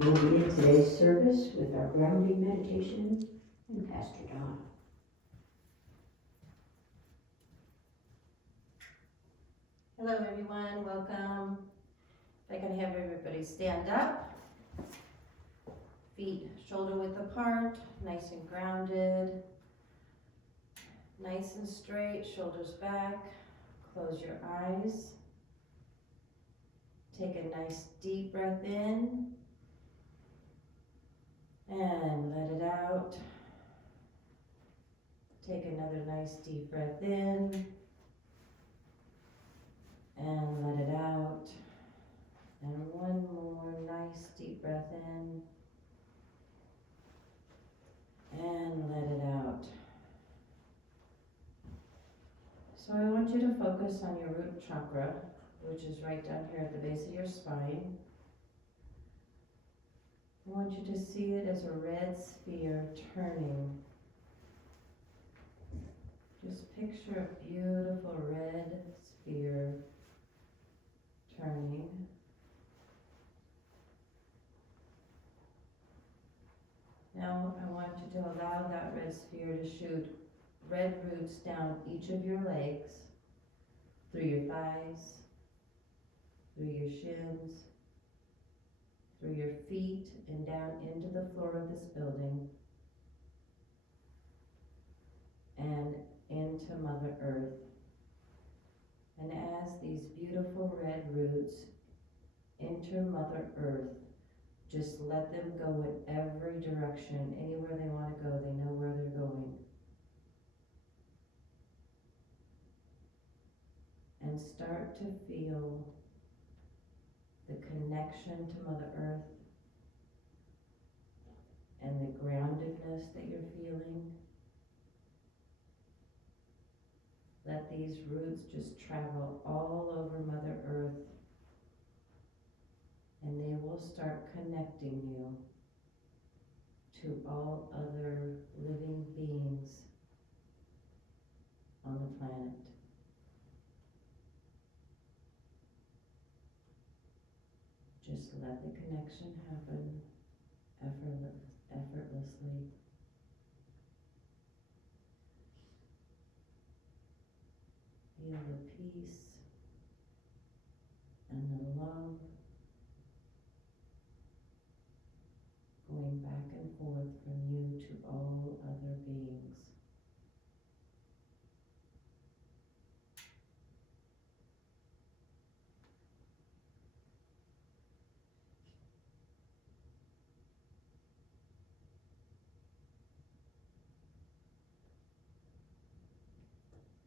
We'll begin today's service with our grounding meditation and Pastor Don. Hello everyone, welcome. If I can have everybody stand up. Feet shoulder width apart, nice and grounded. Nice and straight, shoulders back. Close your eyes. Take a nice deep breath in. And let it out. Take another nice deep breath in. And let it out. And one more nice deep breath in. And let it out. So I want you to focus on your root chakra, which is right down here at the base of your spine. I want you to see it as a red sphere turning. Just picture a beautiful red sphere turning. Now I want you to allow that red sphere to shoot red roots down each of your legs, through your thighs, through your shins, through your feet, and down into the floor of this building, and into Mother Earth. And as these beautiful red roots enter Mother Earth, just let them go in every direction. Anywhere they want to go, they know where they're going. And start to feel the connection to Mother Earth and the groundedness that you're feeling. Let these roots just travel all over Mother Earth, and they will start connecting you to all other living beings on the planet. Just let the connection happen effortlessly. Feel the peace and the love going back and forth from you to all other beings.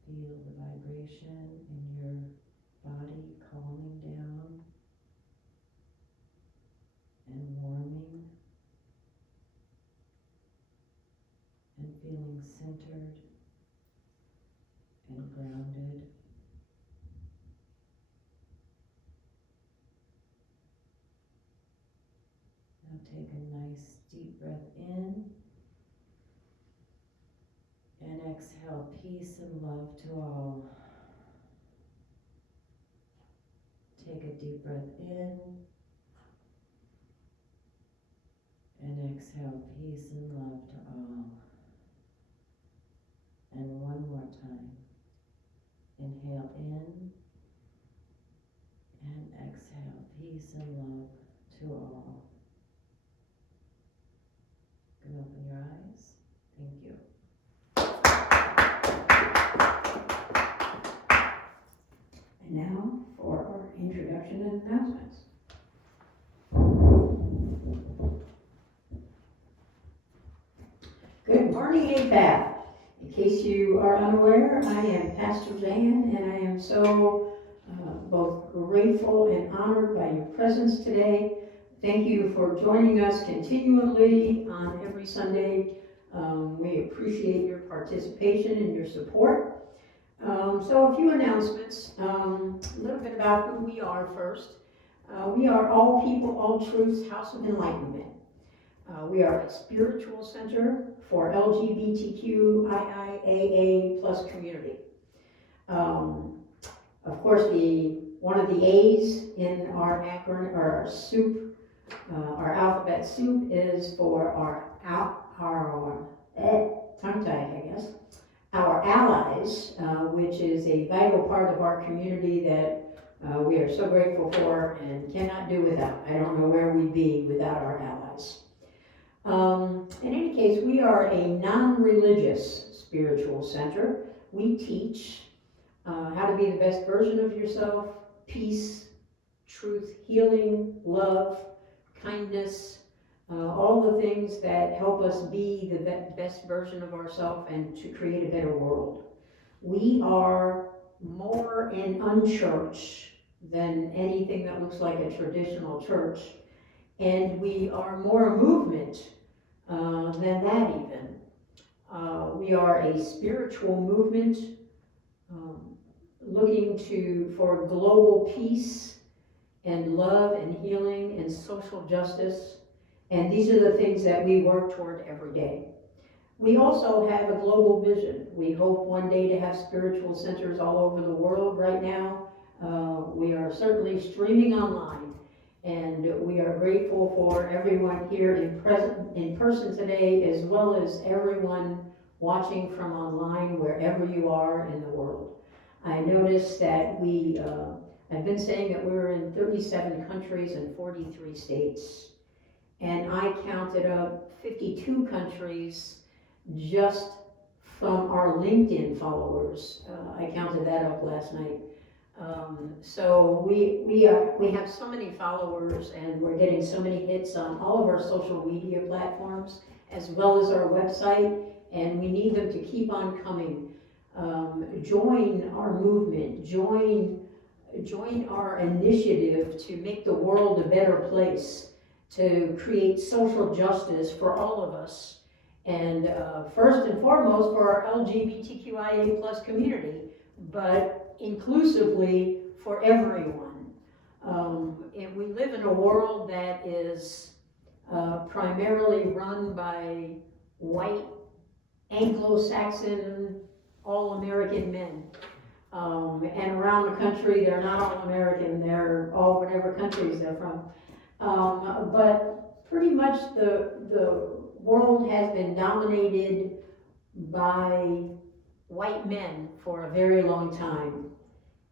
Feel the vibration in your body calming down and warming and feeling centered and grounded. Now take a nice deep breath in. And exhale peace and love to all. Take a deep breath in. And exhale peace and love to all. And one more time. Inhale in. And exhale peace and love to all. You can open your eyes. Thank you. And now for our introduction and announcements. Good morning, APATH. In case you are unaware, I am Pastor Jan, and I am so both grateful and honored by your presence today. Thank you for joining us continually on every Sunday. We appreciate your participation and your support. So a few announcements, a little bit about who we are first. We are All People, All Truths House of Enlightenment. We are a spiritual center for LGBTQ IIAA plus community. Of course, one of the A's in our acronym, or our soup Our alphabet soup is for tongue tied, I guess. Our allies, which is a vital part of our community that we are so grateful for and cannot do without. I don't know where we'd be without our allies. In any case, we are a non-religious spiritual center. We teach how to be the best version of yourself, peace, truth, healing, love, kindness, all the things that help us be the best version of ourselves and to create a better world. We are more an unchurch than anything that looks like a traditional church, and we are more a movement than that even. We are a spiritual movement looking for global peace and love and healing and social justice. And these are the things that we work toward every day. We also have a global vision. We hope one day to have spiritual centers all over the world. Right now, we are certainly streaming online, and we are grateful for everyone here in person today, as well as everyone watching from online wherever you are in the world. I noticed that I've been saying that we're in 37 countries and 43 states. And I counted up 52 countries just from our LinkedIn followers. I counted that up last night. So we have so many followers, and we're getting so many hits on all of our social media platforms, as well as our website, and we need them to keep on coming. Join our movement, join our initiative to make the world a better place, to create social justice for all of us, and first and foremost for our LGBTQIA plus community, but inclusively for everyone. And we live in a world that is primarily run by white, Anglo-Saxon, all-American men. And around the country, they're not all American, they're all whatever countries they're from. But pretty much the world has been dominated by white men for a very long time.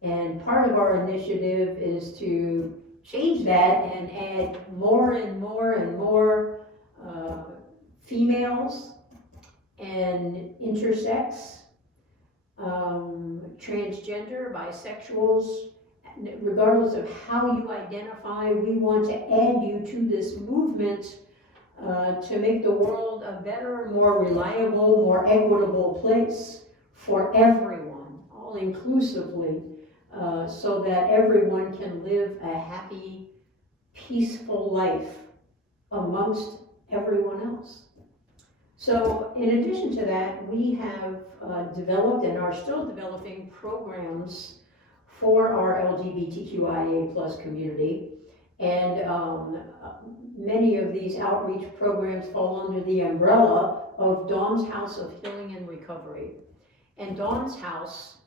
And part of our initiative is to change that and add more and more and more females and intersex, transgender, bisexuals. Regardless of how you identify, we want to add you to this movement to make the world a better, more reliable, more equitable place for everyone, all inclusively, so that everyone can live a happy, peaceful life amongst everyone else. So in addition to that, we have developed and are still developing programs for our LGBTQIA plus community, and many of these outreach programs fall under the umbrella of Dawn's House of Healing and Recovery. And Dawn's House,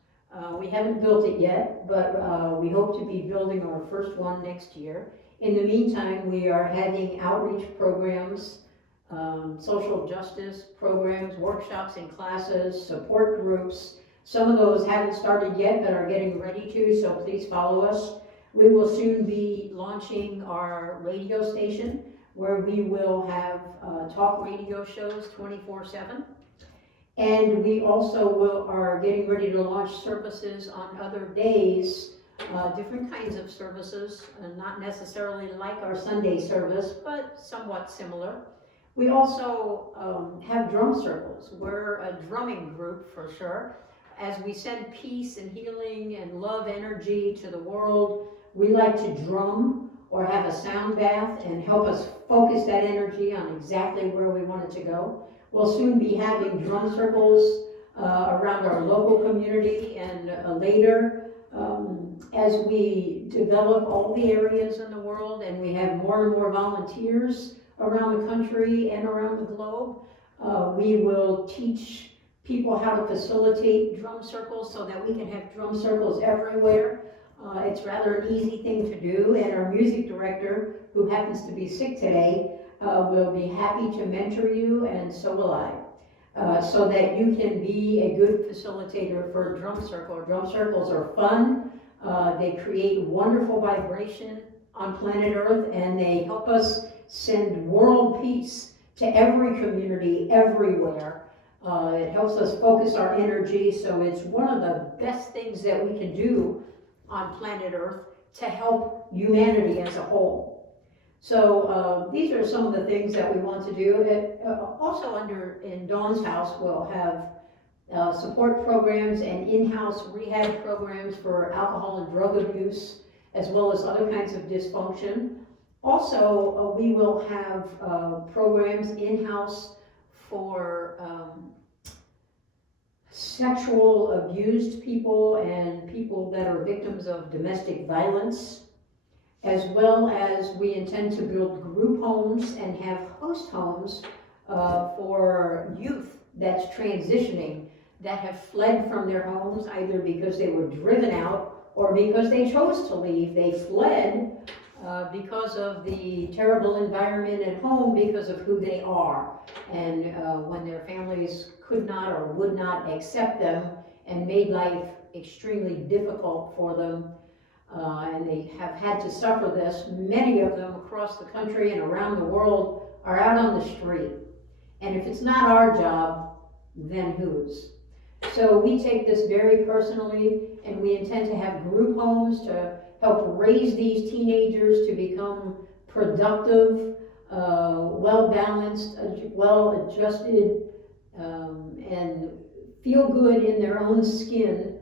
we haven't built it yet, but we hope to be building our first one next year. In the meantime, we are having outreach programs, social justice programs, workshops and classes, support groups. Some of those haven't started yet, but are getting ready to, so please follow us. We will soon be launching our radio station, where we will have talk radio shows 24/7. And we also are getting ready to launch services on other days, different kinds of services, not necessarily like our Sunday service, but somewhat similar. We also have drum circles. We're a drumming group for sure. As we send peace and healing and love energy to the world, we like to drum or have a sound bath and help us focus that energy on exactly where we want it to go. We'll soon be having drum circles around our local community, and later, as we develop all the areas in the world and we have more and more volunteers around the country and around the globe, we will teach people how to facilitate drum circles so that we can have drum circles everywhere. it's rather an easy thing to do, and our music director, who happens to be sick today, will be happy to mentor you, and so will I. So that you can be a good facilitator for a drum circle. Drum circles are fun, they create wonderful vibration on planet Earth, and they help us send world peace to every community, everywhere. It helps us focus our energy, so it's one of the best things that we can do on planet Earth to help humanity as a whole. So these are some of the things that we want to do. Also in Dawn's house, we'll have support programs and in-house rehab programs for alcohol and drug abuse, as well as other kinds of dysfunction. Also, we will have programs in-house for sexual abused people and people that are victims of domestic violence, as well as we intend to build group homes and have host homes for youth that's transitioning, that have fled from their homes either because they were driven out or because they chose to leave. They fled because of the terrible environment at home, because of who they are, and when their families could not or would not accept them and made life extremely difficult for them, and they have had to suffer this. Many of them across the country and around the world are out on the street, and if it's not our job, then whose? So we take this very personally, and we intend to have group homes to help raise these teenagers to become productive, well-balanced, well-adjusted, and feel good in their own skin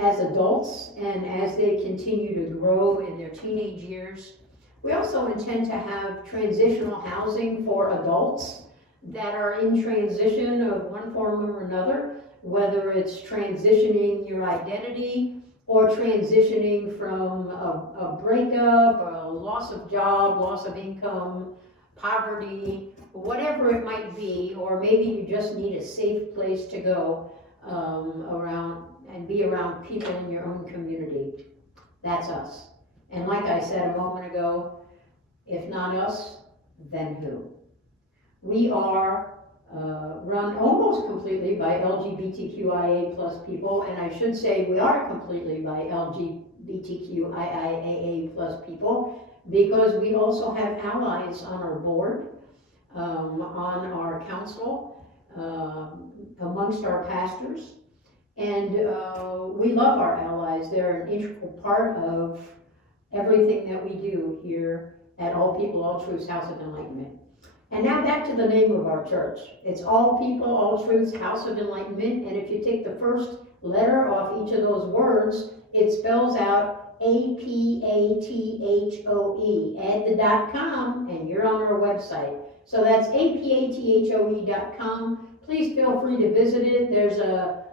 as adults and as they continue to grow in their teenage years. We also intend to have transitional housing for adults that are in transition of one form or another, whether it's transitioning your identity or transitioning from a breakup, a loss of job, loss of income, poverty, whatever it might be, or maybe you just need a safe place to go around and be around people in your own community. That's us. And like I said a moment ago, if not us, then who? We are run almost completely by LGBTQIA plus people, and I should say we are completely by LGBTQIA plus people, because we also have allies on our board, on our council, amongst our pastors, and we love our allies. They're an integral part of everything that we do here at All People, All Truths House of Enlightenment. And now back to the name of our church. It's All People, All Truths House of Enlightenment, and if you take the first letter off each of those words, it spells out APATHOE. Add the .com and you're on our website. So that's APATHOE.com. Please feel free to visit it. There's a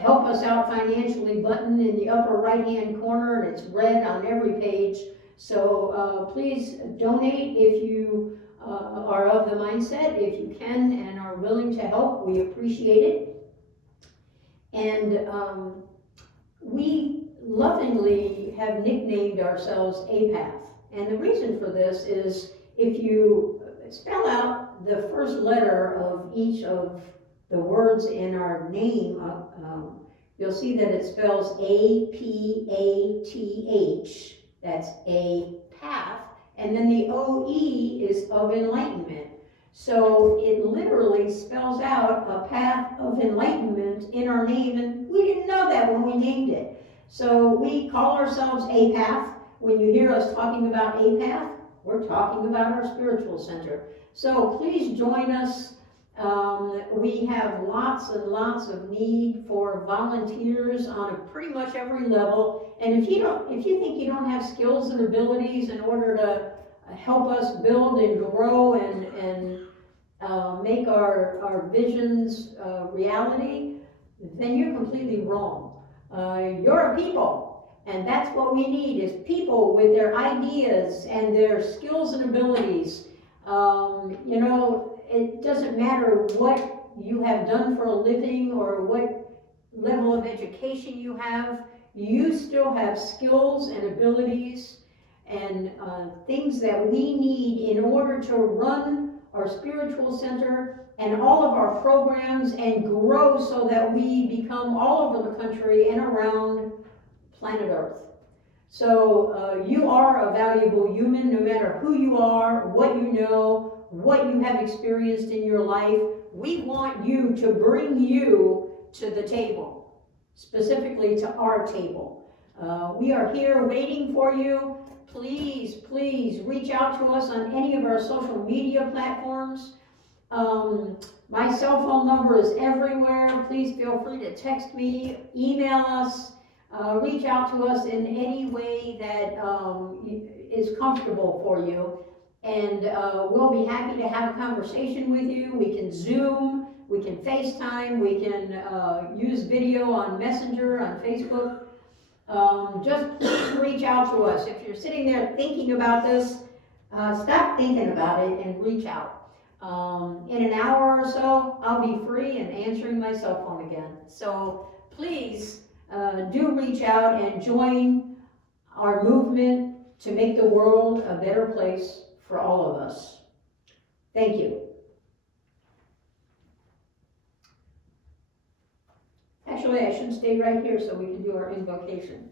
help us out financially button in the upper right hand corner, and it's red on every page. So please donate if you are of the mindset. If you can and are willing to help, we appreciate it. And we lovingly have nicknamed ourselves APATH. And the reason for this is if you spell out the first letter of each of the words in our name, you'll see that it spells APATH. That's a path. And then the OE is of enlightenment. So it literally spells out a path of enlightenment in our name, and we didn't know that when we named it. So we call ourselves APATH. When you hear us talking about APATH, we're talking about our spiritual center. So please join us. We have lots and lots of need for volunteers on pretty much every level. And if you think you don't have skills and abilities in order to help us build and grow and make our visions reality, then you're completely wrong. You're a people, and that's what we need, is people with their ideas and their skills and abilities. It doesn't matter what you have done for a living or what level of education you have. you still have skills and abilities and things that we need in order to run our spiritual center and all of our programs and grow so that we become all over the country and around planet Earth. So you are a valuable human, no matter who you are, what you know, what you have experienced in your life. We want you to bring you to the table, specifically to our table. We are here waiting for you. Please, please reach out to us on any of our social media platforms. My cell phone number is everywhere. Please feel free to text me, email us, reach out to us in any way that is comfortable for you. And we'll be happy to have a conversation with you. We can Zoom, we can FaceTime, we can use video on Messenger, on Facebook. Just please reach out to us. If you're sitting there thinking about this, stop thinking about it and reach out. In an hour or so, I'll be free and answering my cell phone again. So please do reach out and join our movement to make the world a better place for all of us. Thank you. Actually, I should stay right here so we can do our invocation.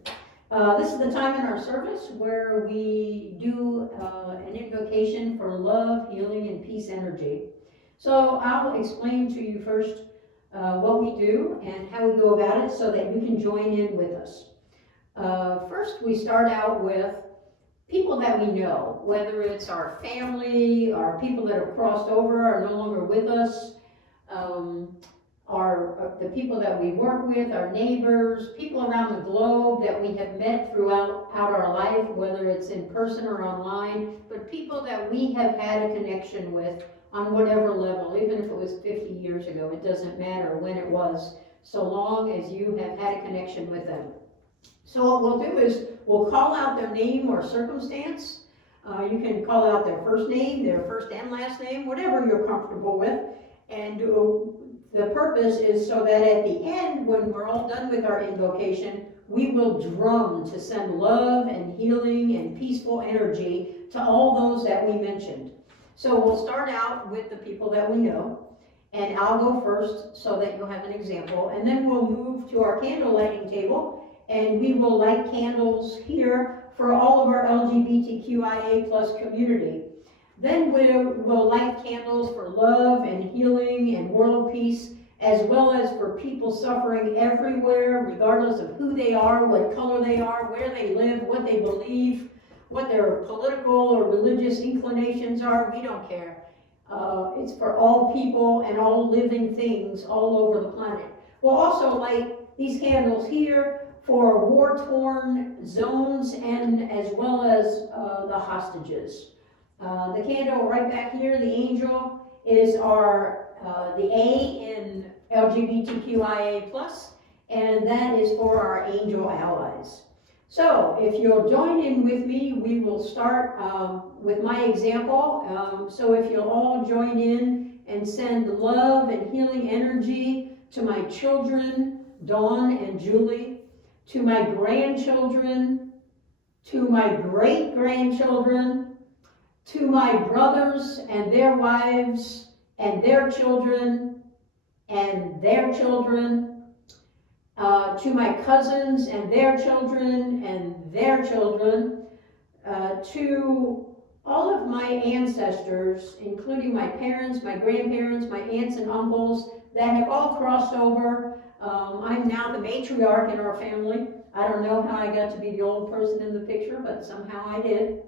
This is the time in our service where we do an invocation for love, healing, and peace energy. So I'll explain to you first what we do and how we go about it so that you can join in with us. First, we start out with people that we know, whether it's our family, our people that have crossed over, are no longer with us, the people that we work with, our neighbors, people around the globe that we have met throughout our life, whether it's in person or online, but people that we have had a connection with on whatever level, even if it was 50 years ago, it doesn't matter when it was, so long as you have had a connection with them. So what we'll do is we'll call out their name or circumstance. You can call out their first name, their first and last name, whatever you're comfortable with. And the purpose is so that at the end, when we're all done with our invocation, we will drum to send love and healing and peaceful energy to all those that we mentioned. So we'll start out with the people that we know. And I'll go first so that you'll have an example. And then we'll move to our candle lighting table. And we will light candles here for all of our LGBTQIA+ community. Then we'll light candles for love and healing and world peace, as well as for people suffering everywhere, regardless of who they are, what color they are, where they live, what they believe, what their political or religious inclinations are. We don't care. It's for all people and all living things all over the planet. We'll also light these candles here for war-torn zones and as well as the hostages. The candle right back here, the angel, is the A in LGBTQIA+, and that is for our angel allies. So if you'll join in with me, we will start with my example. So if you'll all join in and send love and healing energy to my children, Dawn and Julie, to my grandchildren, to my great-grandchildren, to my brothers and their wives and their children and their children, to my cousins and their children and their children, to all of my ancestors, including my parents, my grandparents, my aunts and uncles that have all crossed over. I'm now the matriarch in our family. I don't know how I got to be the old person in the picture, but somehow I did.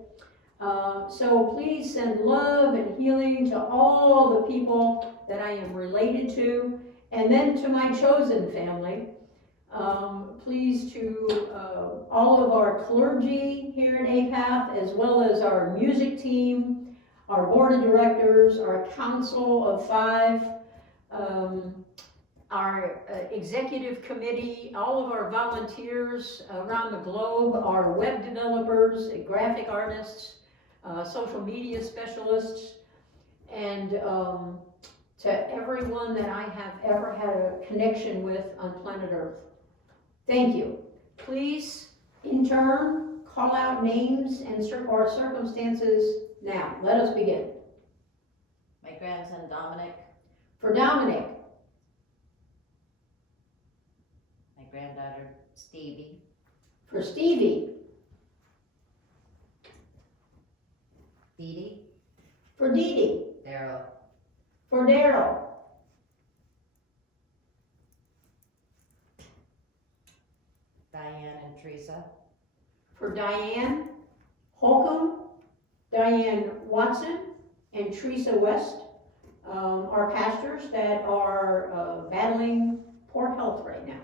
So please send love and healing to all the people that I am related to, and then to my chosen family. Please to all of our clergy here at APATH, as well as our music team, our board of directors, our council of 5, our executive committee, all of our volunteers around the globe, our web developers, graphic artists, social media specialists, and to everyone that I have ever had a connection with on planet Earth. Thank you. Please, in turn, call out names and or circumstances now. Let us begin. My grandson Dominic. For Dominic. My granddaughter Stevie. For Stevie. Dee Dee. For Dee Dee. Daryl. For Daryl. Diane and Teresa. For Diane Holcomb, Diane Watson, and Teresa West, our pastors that are battling poor health right now.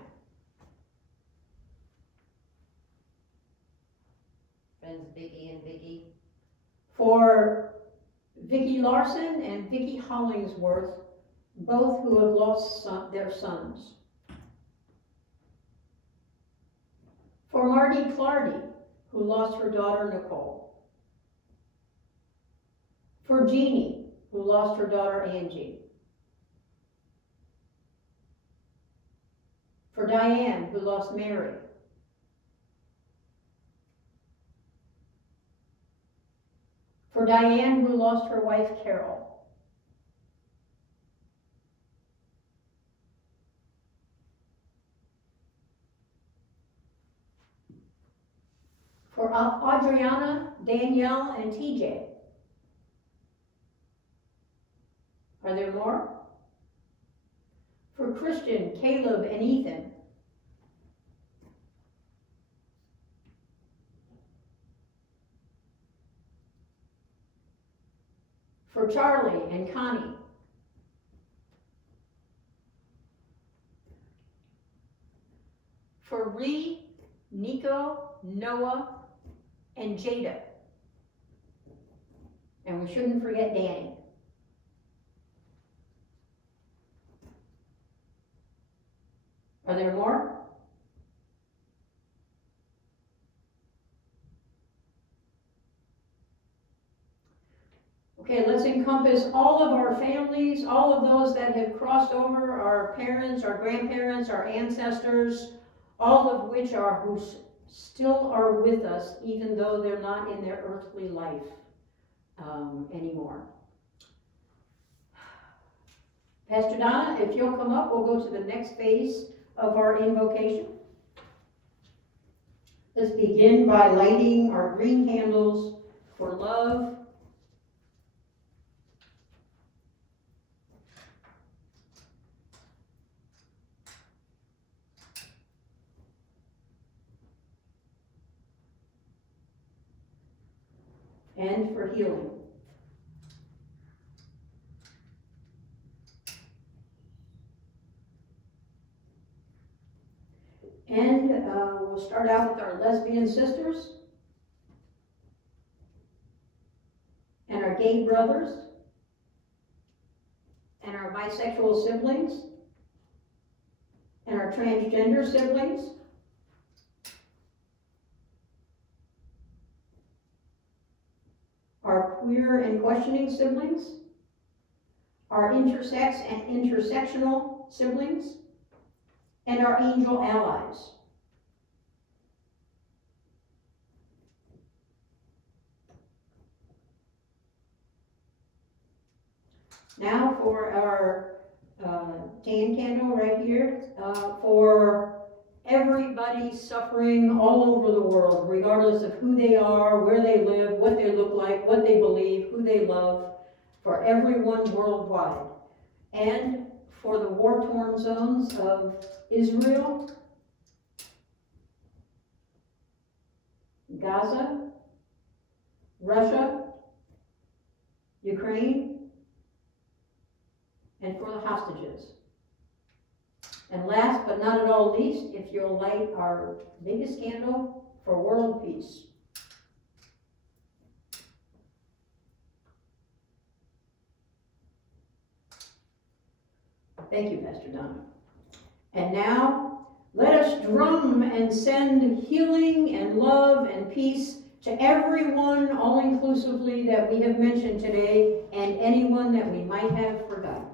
Friends Vicky and Vicky. For Vicki Larson and Vicki Hollingsworth, both who have lost their sons. For Marty Clardy, who lost her daughter Nicole. For Jeannie, who lost her daughter Angie. For Diane, who lost Mary. For Diane, who lost her wife Carol. For Adriana, Danielle, and TJ. Are there more? For Christian, Caleb, and Ethan. For Charlie and Connie. For Ree, Nico, Noah, and Jada. And we shouldn't forget Danny. Are there more? Okay, let's encompass all of our families, all of those that have crossed over, our parents, our grandparents, our ancestors, all of which are who still are with us, even though they're not in their earthly life anymore. Pastor Donna, if you'll come up, we'll go to the next phase of our invocation. Let's begin by lighting our green candles for love, and for healing. And we'll start out with our lesbian sisters and our gay brothers and our bisexual siblings and our transgender siblings. Our queer and questioning siblings, our intersex and intersectional siblings, and our angel allies. Now for our tan candle right here, for everybody suffering all over the world, regardless of who they are, where they live, what they look like, what they believe, who they love, for everyone worldwide. And for the war-torn zones of Israel, Gaza, Russia, Ukraine, and for the hostages. And last but not at all least, if you'll light our biggest candle for world peace. Thank you, Pastor Donna. And now, let us drum and send healing and love and peace to everyone, all-inclusively, that we have mentioned today, and anyone that we might have forgotten.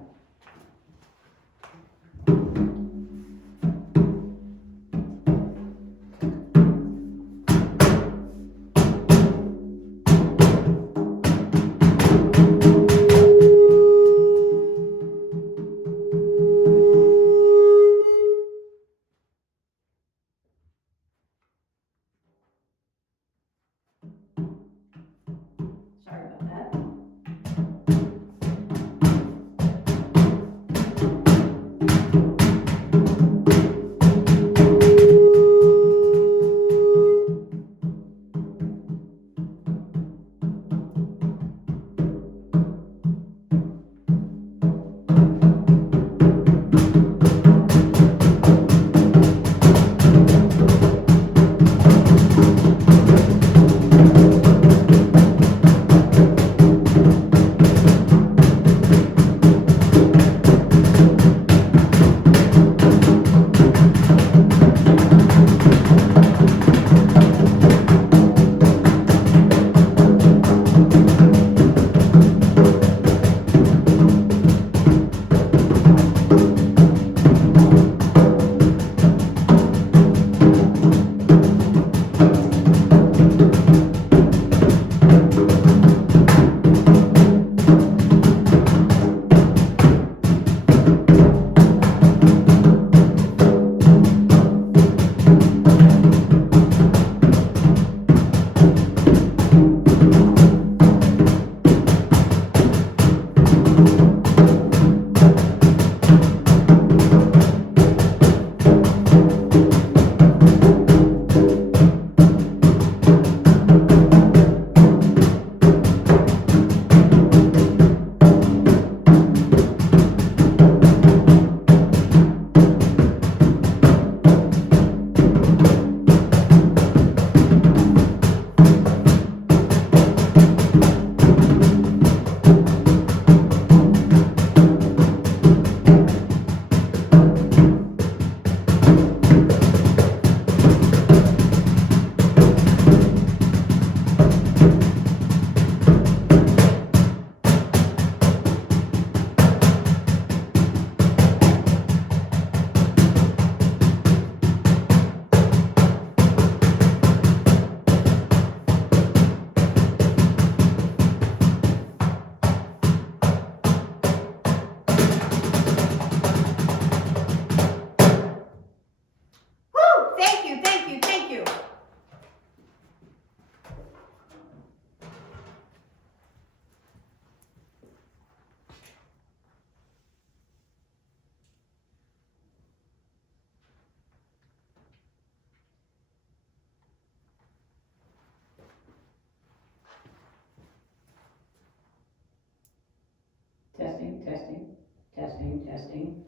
testing.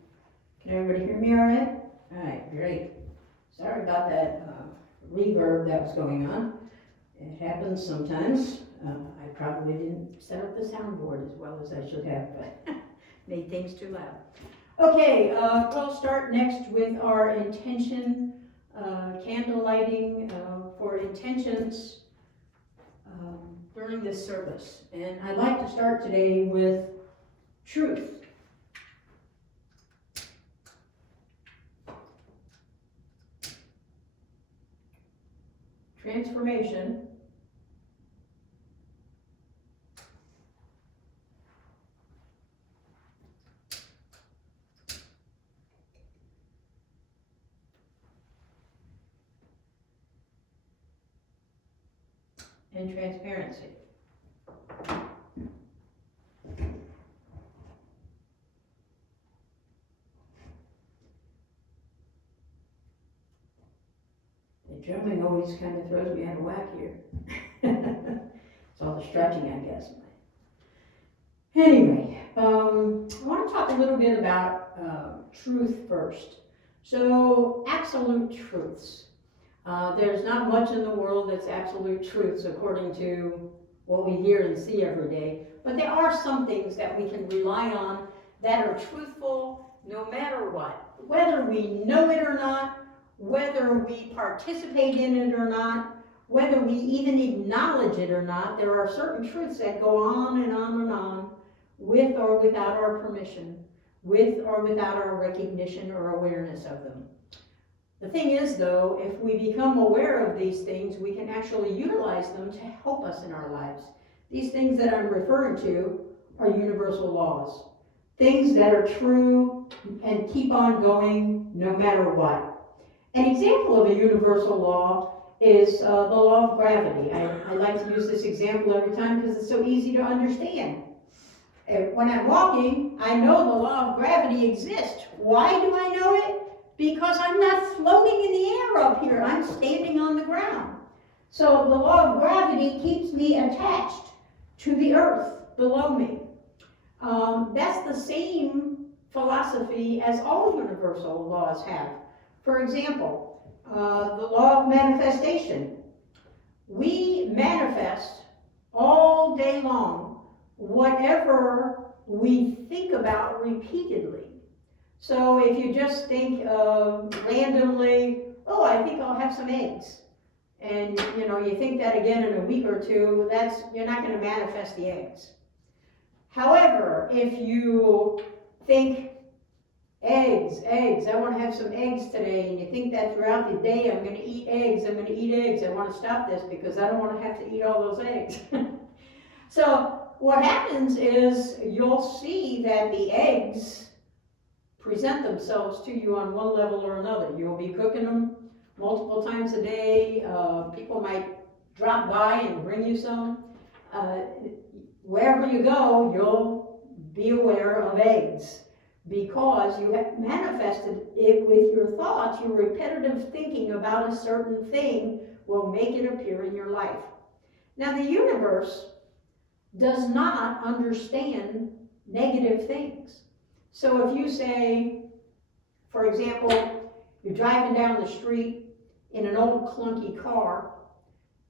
Can everybody hear me all right? All right, great. Sorry about that reverb that was going on. It happens sometimes. I probably didn't set up the soundboard as well as I should have, but made things too loud. Okay, we'll start next with our intention, candle lighting for intentions during this service. And I'd like to start today with truth. Transformation. And transparency. The drumming always kind of throws me out of whack here. It's all the stretching, I guess. Anyway, I want to talk a little bit about truth first. So, absolute truths. There's not much in the world that's absolute truths according to what we hear and see every day, but there are some things that we can rely on that are truthful no matter what. Whether we know it or not, whether we participate in it or not, whether we even acknowledge it or not, there are certain truths that go on and on and on, with or without our permission, with or without our recognition or awareness of them. The thing is, though, if we become aware of these things, we can actually utilize them to help us in our lives. These things that I'm referring to are universal laws. Things that are true and keep on going no matter what. An example of a universal law is the law of gravity. I like to use this example every time because it's so easy to understand. When I'm walking, I know the law of gravity exists. Why do I know it? Because I'm not floating in the air up here. I'm standing on the ground. So the law of gravity keeps me attached to the earth below me. That's the same philosophy as all universal laws have. For example, the law of manifestation. We manifest all day long whatever we think about repeatedly. So if you just think randomly, oh, I think I'll have some eggs, and you think that again in a week or two, you're not going to manifest the eggs. However, if you think eggs, I want to have some eggs today, and you think that throughout the day, I'm going to eat eggs, I want to stop this because I don't want to have to eat all those eggs. So what happens is you'll see that the eggs present themselves to you on one level or another. You'll be cooking them multiple times a day. People might drop by and bring you some. Wherever you go, you'll be aware of eggs because you have manifested it with your thoughts. Your repetitive thinking about a certain thing will make it appear in your life. Now, the universe does not understand negative things. So if you say, for example, you're driving down the street in an old clunky car,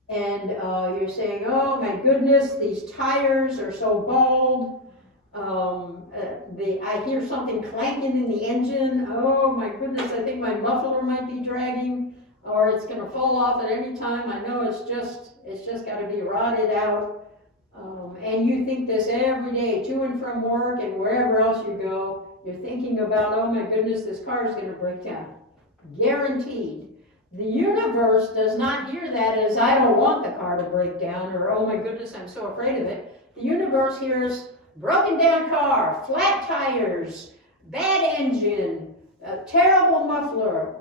and you're saying, oh my goodness, these tires are so bald, I hear something clanking in the engine, oh my goodness, I think my muffler might be dragging, or it's going to fall off at any time, I know it's just got to be rotted out. And you think this every day, to and from work and wherever else you go, you're thinking about, oh my goodness, this car is going to break down. Guaranteed. The universe does not hear that as, I don't want the car to break down, or oh my goodness, I'm so afraid of it. The universe hears, broken down car, flat tires, bad engine, a terrible muffler,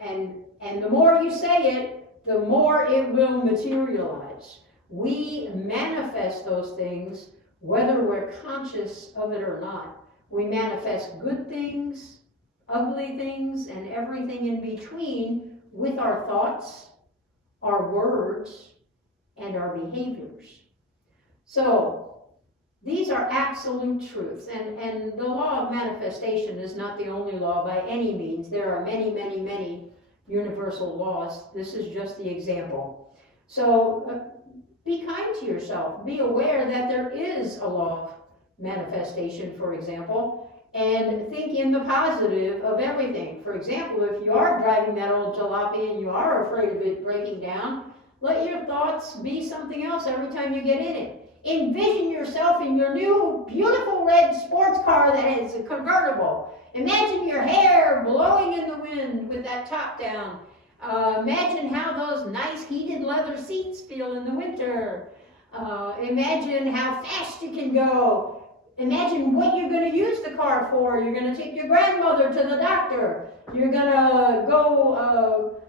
and the more you say it, the more it will materialize. We manifest those things whether we're conscious of it or not. We manifest good things, ugly things, and everything in between with our thoughts, our words, and our behaviors. So, These are absolute truths, and the law of manifestation is not the only law by any means. There are many, many, many universal laws. This is just the example. So be kind to yourself. Be aware that there is a law of manifestation, for example, and think in the positive of everything. For example, if you are driving that old jalopy and you are afraid of it breaking down, let your thoughts be something else every time you get in it. Envision yourself in your new beautiful red sports car that is a convertible. Imagine your hair blowing in the wind with that top down. Imagine how those nice heated leather seats feel in the winter. Imagine how fast you can go. Imagine what you're going to use the car for. You're going to take your grandmother to the doctor. You're going to go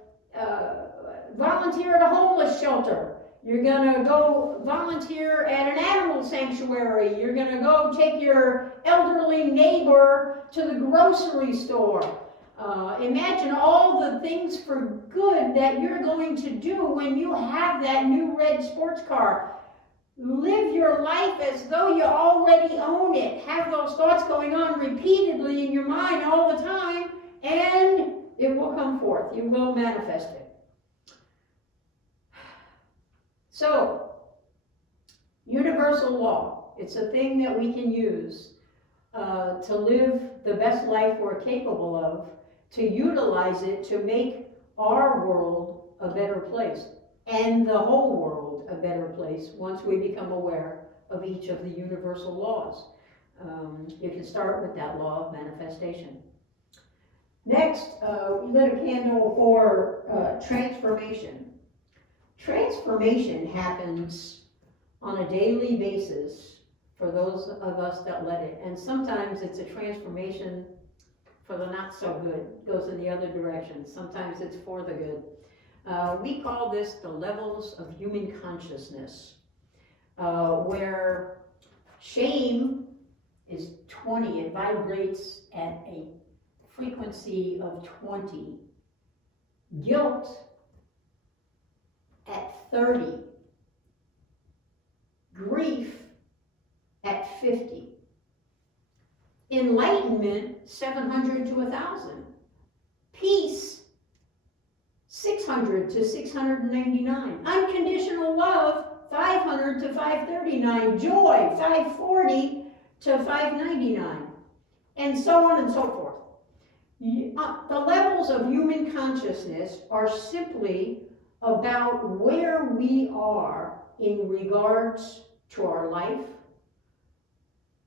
volunteer at a homeless shelter. You're going to go volunteer at an animal sanctuary. You're going to go take your elderly neighbor to the grocery store. Imagine all the things for good that you're going to do when you have that new red sports car. Live your life as though you already own it. Have those thoughts going on repeatedly in your mind all the time, and it will come forth. You will manifest it. So, universal law. It's a thing that we can use to live the best life we're capable of, to utilize it to make our world a better place and the whole world a better place once we become aware of each of the universal laws. You can start with that law of manifestation. Next, we lit a candle for transformation. Transformation happens on a daily basis for those of us that let it. And sometimes it's a transformation for the not so good. It goes in the other direction. Sometimes it's for the good. We call this the levels of human consciousness, where shame is 20. It vibrates at a frequency of 20. Guilt at 30. Grief at 50. Enlightenment, 700 to 1,000. Peace, 600 to 699. Unconditional love, 500 to 539. Joy, 540 to 599. And so on and so forth. The levels of human consciousness are simply about where we are in regards to our life,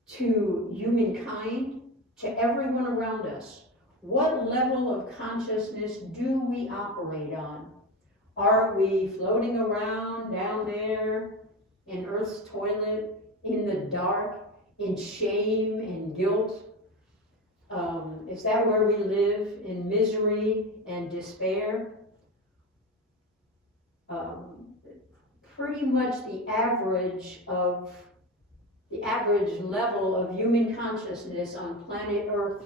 to humankind, to everyone around us. What level of consciousness do we operate on? Are we floating around down there in Earth's toilet, in the dark, in shame and guilt? Is that where we live, in misery and despair? Pretty much the average level of human consciousness on planet Earth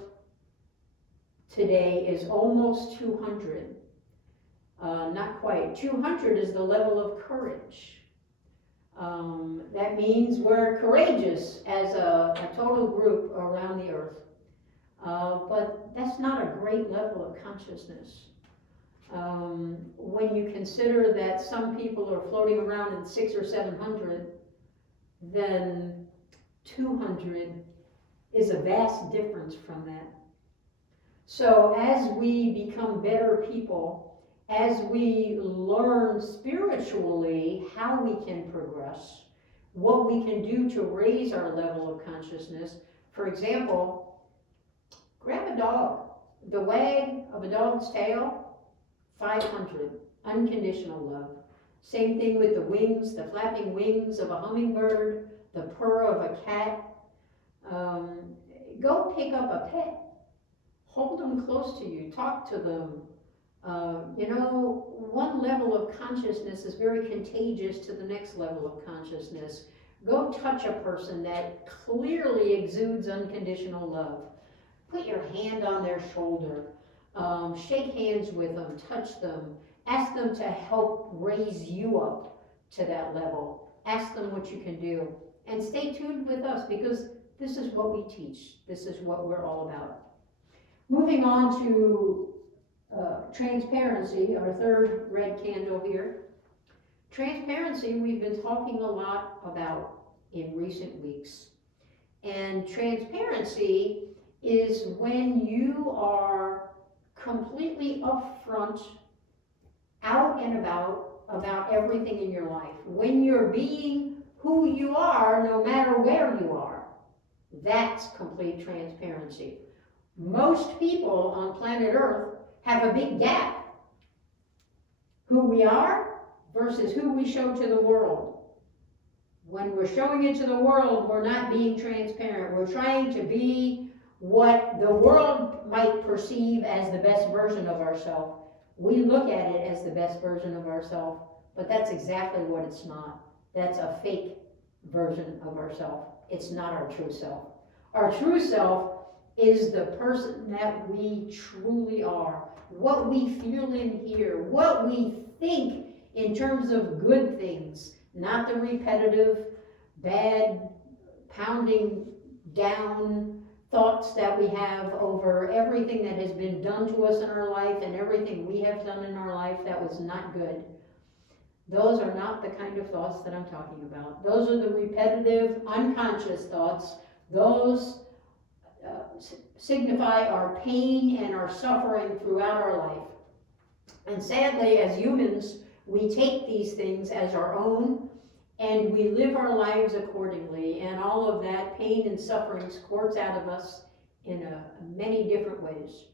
today is almost 200. Not quite. 200 is the level of courage. That means we're courageous as a total group around the earth. But that's not a great level of consciousness. When you consider that some people are floating around in 600 or 700, then 200 is a vast difference from that. So as we become better people, as we learn spiritually how we can progress, what we can do to raise our level of consciousness. For example, grab a dog. The wag of a dog's tail, 500, unconditional love. Same thing with the wings, the flapping wings of a hummingbird, the purr of a cat. Go pick up a pet. Hold them close to you. Talk to them. One level of consciousness is very contagious to the next level of consciousness. Go touch a person that clearly exudes unconditional love. Put your hand on their shoulder. Shake hands with them. Touch them. Ask them to help raise you up to that level. Ask them what you can do. And stay tuned with us because this is what we teach. This is what we're all about. Moving on to transparency, our third red candle here. Transparency, we've been talking a lot about in recent weeks. And transparency is when you are completely upfront, out and about everything in your life. When you're being who you are, no matter where you are. That's complete transparency. Most people on planet Earth have a big gap. Who we are versus who we show to the world. When we're showing it to the world, we're not being transparent. We're trying to be what the world might perceive as the best version of ourselves. We look at it as the best version of ourselves, but that's exactly what it's not. That's a fake version of ourselves. It's not our true self. Our true self is the person that we truly are. What we feel in here, what we think in terms of good things, not the repetitive, bad, pounding down thoughts that we have over everything that has been done to us in our life and everything we have done in our life that was not good. Those are not the kind of thoughts that I'm talking about. Those are the repetitive, unconscious thoughts. Those signify our pain and our suffering throughout our life. And sadly, as humans, we take these things as our own and we live our lives accordingly, and all of that pain and suffering squirts out of us in many different ways.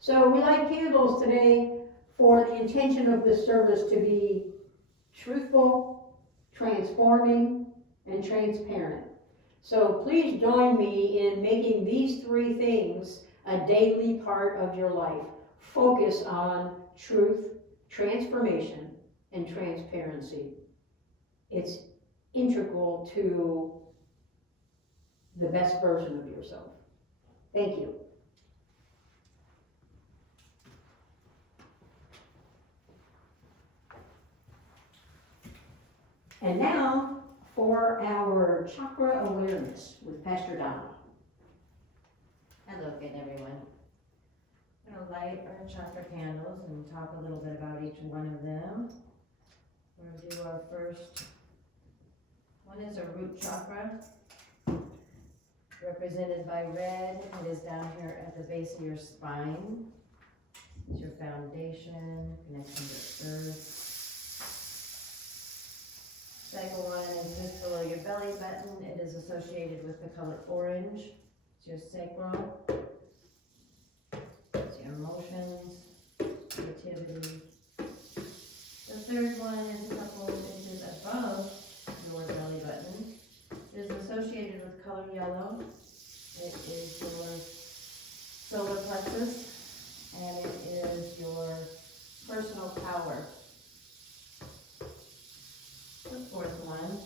So we light candles today for the intention of this service to be truthful, transforming, and transparent. So please join me in making these three things a daily part of your life. Focus on truth, transformation, and transparency. It's integral to the best version of yourself. Thank you. And now for our chakra awareness with Pastor Donna. Hello again, everyone. I'm going to light our chakra candles and talk a little bit about each one of them. We're going to do our first one is a root chakra, represented by red. It is down here at the base of your spine. It's your foundation, connection to earth. Second one is just below your belly button. It is associated with the color orange. It's your sacral. It's your emotions, creativity. The third one is a couple inches above your belly button. It is associated with color yellow. It is your solar plexus, and it is your personal power. The fourth one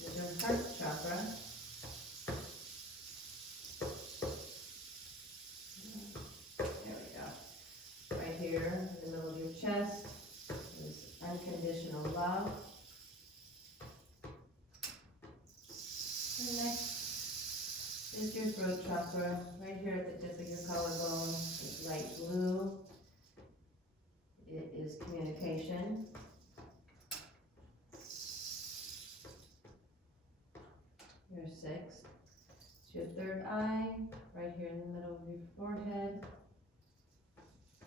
is your heart chakra. There we go. Right here in the middle of your chest is unconditional love. And next is your throat chakra. Right here at the tip of your collarbone is light blue. It is communication. Your sixth. It's your third eye, right here in the middle of your forehead.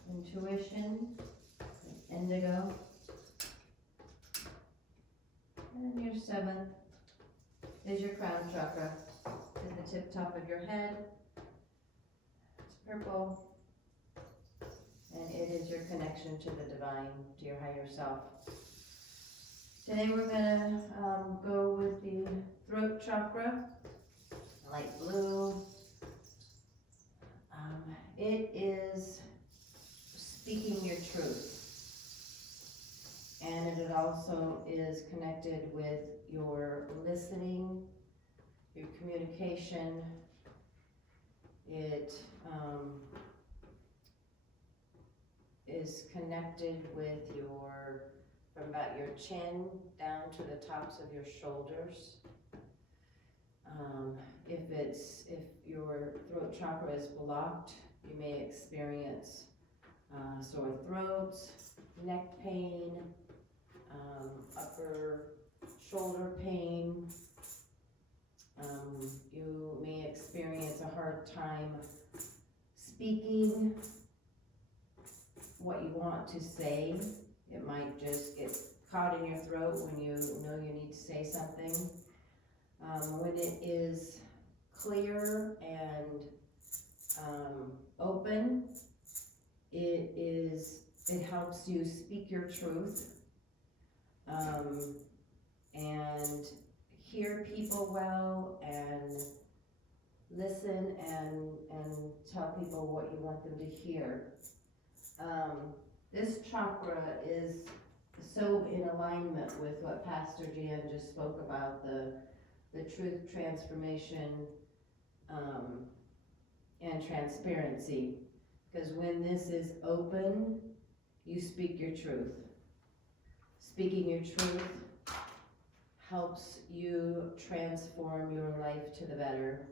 Intuition, indigo. And your seventh is your crown chakra at the tip top of your head. It's purple. And it is your connection to the divine, to your higher self. Today we're going to go with the throat chakra, light blue. It is speaking your truth. And it also is connected with your listening, your communication. It is connected with your from about your chin down to the tops of your shoulders. If your throat chakra is blocked, you may experience sore throats, neck pain, upper shoulder pain. You may experience a hard time speaking what you want to say. It might just get caught in your throat when you know you need to say something. When it is clear and open, it helps you speak your truth and hear people well and listen and tell people what you want them to hear. This chakra is so in alignment with what Pastor Jan just spoke about, the truth, transformation, and transparency. Because when this is open, you speak your truth. Speaking your truth helps you transform your life to the better.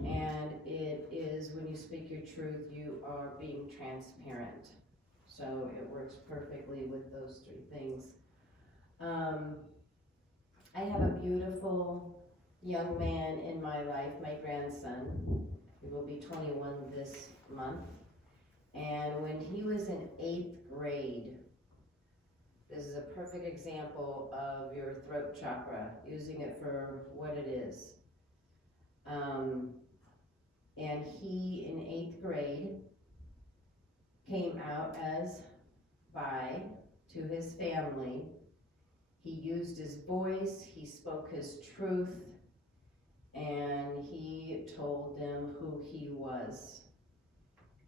And it is, when you speak your truth, you are being transparent. So it works perfectly with those three things. I have a beautiful young man in my life, my grandson. He will be 21 this month. And when he was in 8th grade, this is a perfect example of your throat chakra, using it for what it is. And he, in 8th grade, came out as bi to his family. He used his voice, he spoke his truth, and he told them who he was.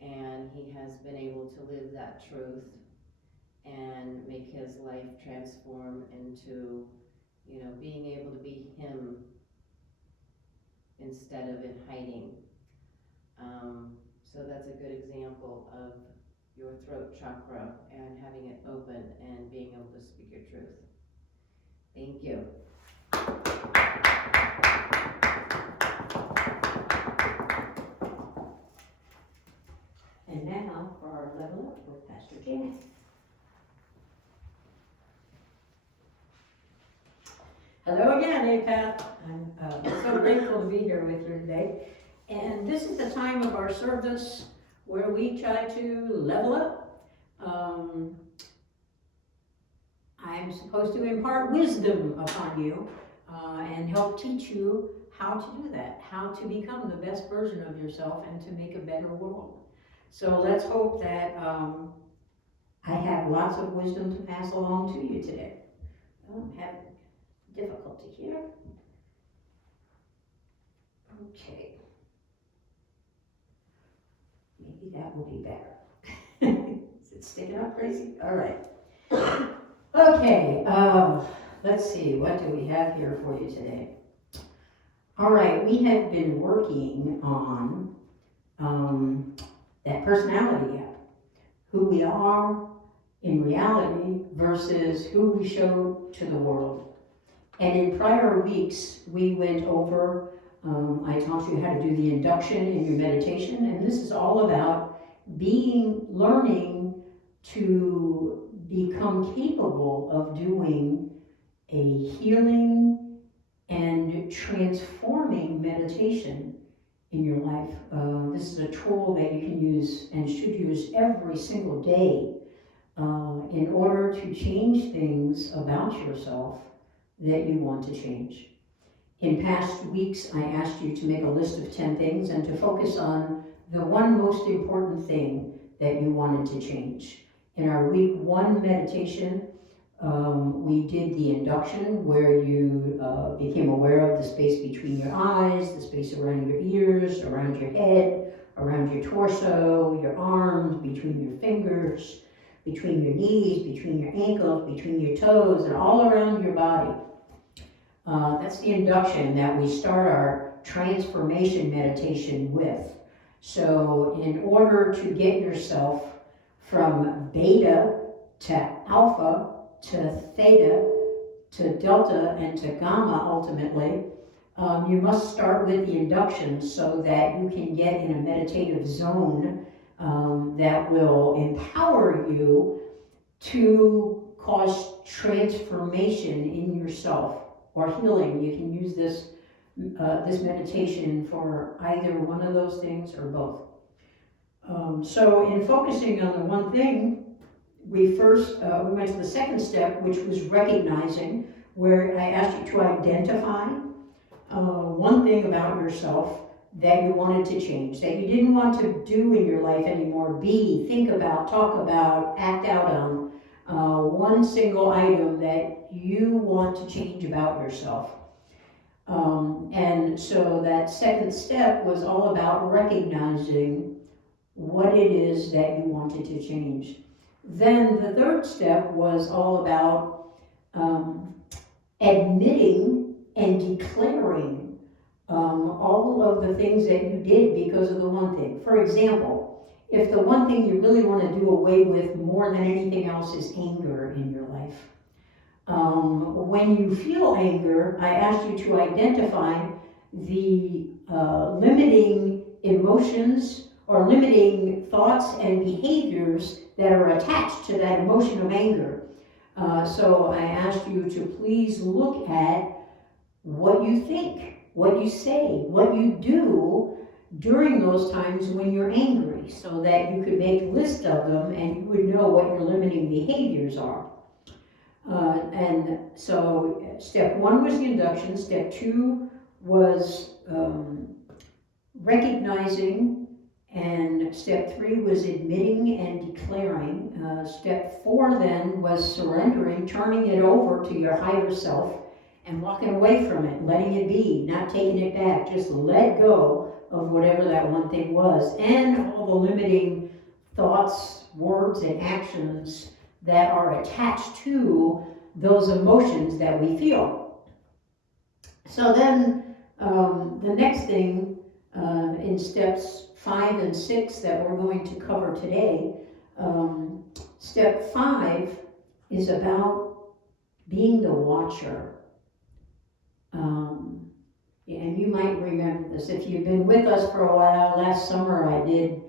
And he has been able to live that truth and make his life transform into, being able to be him instead of in hiding. So that's a good example of your throat chakra and having it open and being able to speak your truth. Thank you. And now for our level up with Pastor Jan. Hello again, APATH. I'm so grateful to be here with you today. And this is the time of our service where we try to level up. I'm supposed to impart wisdom upon you and help teach you how to do that, how to become the best version of yourself and to make a better world. So let's hope that I have lots of wisdom to pass along to you today. I'm having difficulty here. Okay. Maybe that will be better. Is it sticking up crazy? All right. Okay, let's see, what do we have here for you today? All right, we have been working on that personality gap, who we are in reality versus who we show to the world. And in prior weeks, we went over, I taught you how to do the induction in your meditation, and this is all about learning to become capable of doing a healing and transforming meditation in your life. This is a tool that you can use and should use every single day in order to change things about yourself that you want to change. In past weeks, I asked you to make a list of 10 things and to focus on the one most important thing that you wanted to change. In our week 1 meditation, we did the induction where you became aware of the space between your eyes, the space around your ears, around your head, around your torso, your arms, between your fingers, between your knees, between your ankles, between your toes, and all around your body. That's the induction that we start our transformation meditation with. So in order to get yourself from beta to alpha to theta, to delta, and to gamma ultimately, you must start with the inductions so that you can get in a meditative zone that will empower you to cause transformation in yourself or healing. You can use this meditation for either one of those things or both. So in focusing on the one thing, we went to the second step, which was recognizing, where I asked you to identify one thing about yourself that you wanted to change, that you didn't want to do in your life anymore, think about, talk about, act out on. One single item that you want to change about yourself. And so that second step was all about recognizing what it is that you wanted to change. Then the third step was all about admitting and declaring all of the things that you did because of the one thing. For example, if the one thing you really want to do away with more than anything else is anger in your life. When you feel anger, I asked you to identify the limiting emotions or limiting thoughts and behaviors that are attached to that emotion of anger. So I asked you to please look at what you think, what you say, what you do during those times when you're angry, so that you could make a list of them and you would know what your limiting behaviors are. And so step one was the induction, step two was recognizing, and step three was admitting and declaring. Step four then was surrendering, turning it over to your higher self and walking away from it, letting it be, not taking it back, just let go of whatever that one thing was, and all the limiting thoughts, words, and actions that are attached to those emotions that we feel. So then the next thing in steps 5 and 6 that we're going to cover today, step 5 is about being the watcher. And you might remember this. If you've been with us for a while, last summer I did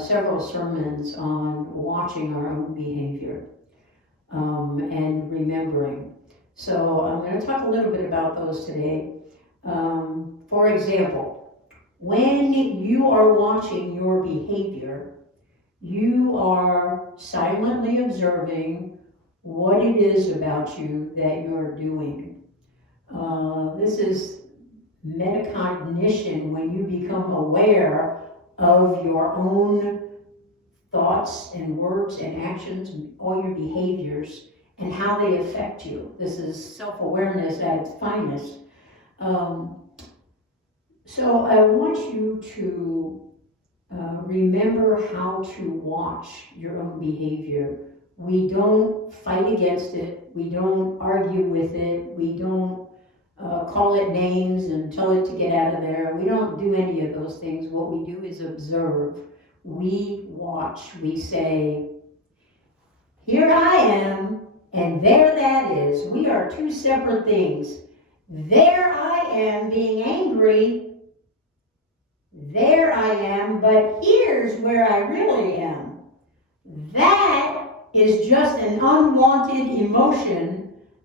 several sermons on watching our own behavior and remembering. So I'm going to talk a little bit about those today. For example, when you are watching your behavior, you are silently observing what it is about you that you're doing. This is metacognition, when you become aware of your own thoughts and words and actions, and all your behaviors, and how they affect you. This is self-awareness at its finest. So I want you to remember how to watch your own behavior. We don't fight against it. We don't argue with it. We don't call it names and tell it to get out of there. We don't do any of those things. What we do is observe. We watch. We say, here I am, and there that is. We are two separate things. There I am being angry. There I am, but here's where I really am. That is just an unwanted emotion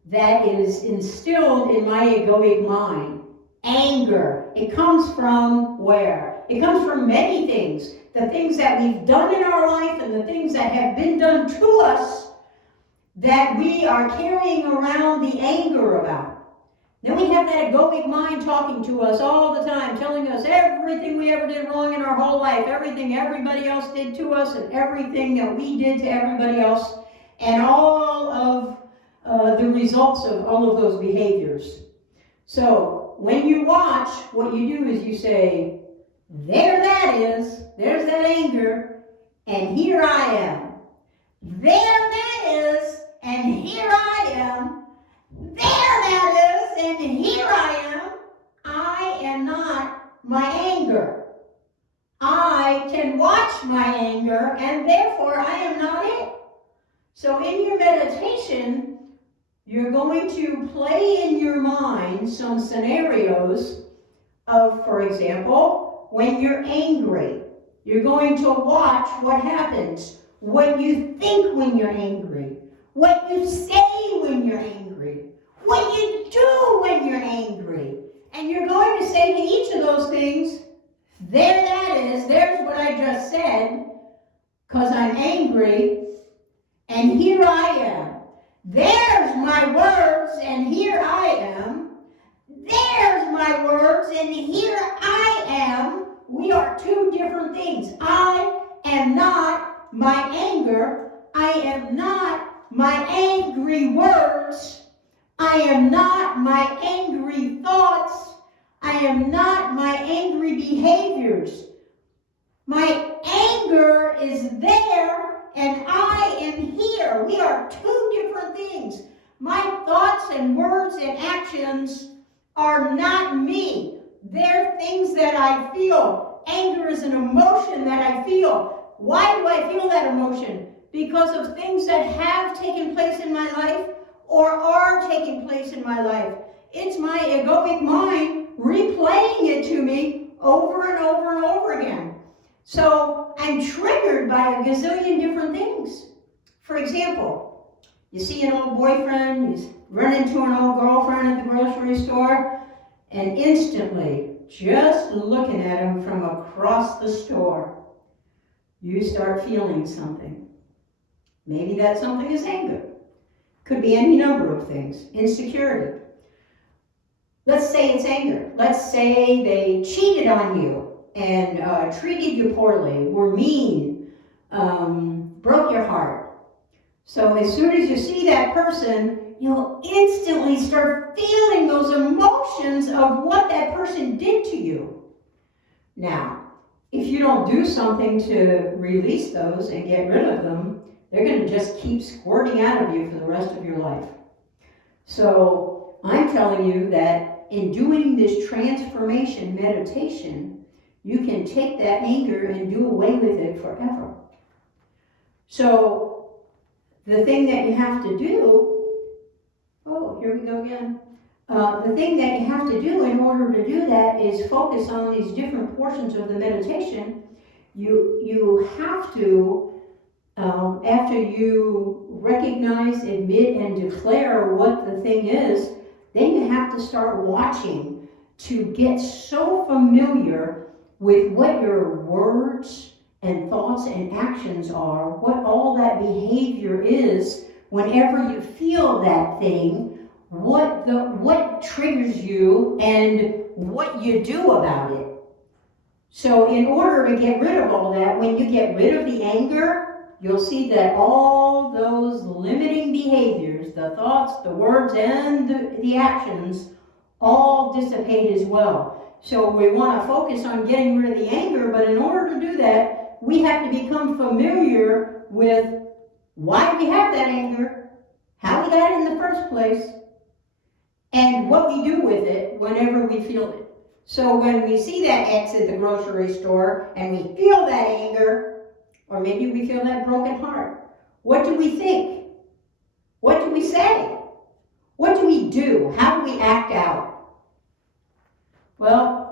that is instilled in my egoic mind. Anger. It comes from where? It comes from many things. The things that we've done in our life and the things that have been done to us that we are carrying around the anger about. Then we have that egoic mind talking to us all the time, telling us everything we ever did wrong in our whole life, everything everybody else did to us, and everything that we did to everybody else, and all of the results of all of those behaviors. So when you watch, what you do is you say, there that is, there's that anger, and here I am. There that is, and here I am. There that is, and here I am. I am not my anger. I can watch my anger, and therefore I am not it. So in your meditation, you're going to play in your mind some scenarios of, for example, when you're angry. You're going to watch what happens, what you think when you're angry, what you say when you're angry, what you do when you're angry. And you're going to say to each of those things, there that is, there's what I just said, because I'm angry, and here I am. There's my words, and here I am. There's my words, and here I am. We are two different things. I am not my anger. I am not my angry words. I am not my angry thoughts. I am not my angry behaviors. My anger is there, and I am here. We are two different things. My thoughts and words and actions are not me. They're things that I feel. Anger is an emotion that I feel. Why do I feel that emotion? Because of things that have taken place in my life or are taking place in my life. It's my egoic mind replaying it to me over and over and over again. So I'm triggered by a gazillion different things. For example, you see an old boyfriend, you run into an old girlfriend at the grocery store, and instantly, just looking at him from across the store, you start feeling something. Maybe that something is anger. Could be any number of things. Insecurity. Let's say it's anger. Let's say they cheated on you and treated you poorly, were mean, broke your heart. So as soon as you see that person, you'll instantly start feeling those emotions of what that person did to you. Now, if you don't do something to release those and get rid of them, they're going to just keep squirting out of you for the rest of your life. So I'm telling you that in doing this transformation meditation, you can take that anger and do away with it forever. So the thing that you have to do, here we go again. The thing that you have to do in order to do that is focus on these different portions of the meditation. You have to, after you recognize, admit, and declare what the thing is, then you have to start watching to get so familiar with what your words and thoughts and actions are, what all that behavior is whenever you feel that thing, what triggers you and what you do about it. So in order to get rid of all that, when you get rid of the anger, you'll see that all those limiting behaviors, the thoughts, the words, and the actions all dissipate as well. So we want to focus on getting rid of the anger, but in order to do that, we have to become familiar with why we have that anger, how we got it in the first place, and what we do with it whenever we feel it. So when we see that X at the grocery store and we feel that anger, or maybe we feel that broken heart, what do we think? What do we say? What do we do? How do we act out? Well,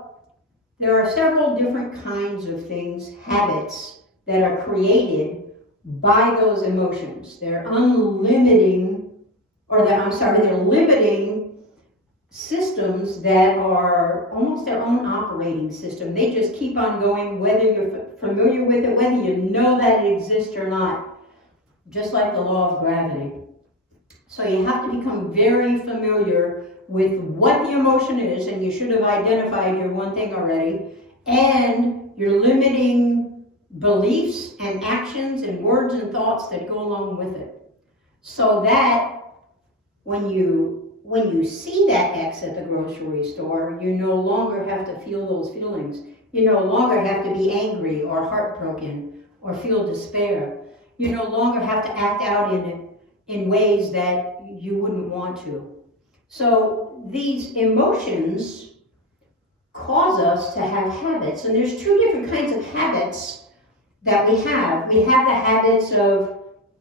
there are several different kinds of things, habits, that are created by those emotions. They're limiting systems that are almost their own operating system. They just keep on going whether you're familiar with it, whether you know that it exists or not, just like the law of gravity. So you have to become very familiar with what the emotion is, and you should have identified your one thing already, and your limiting beliefs and actions and words and thoughts that go along with it. So that when you see that X at the grocery store, you no longer have to feel those feelings. You no longer have to be angry or heartbroken or feel despair. You no longer have to act out in ways that you wouldn't want to. So these emotions cause us to have habits, and there's two different kinds of habits that we have. We have the habits of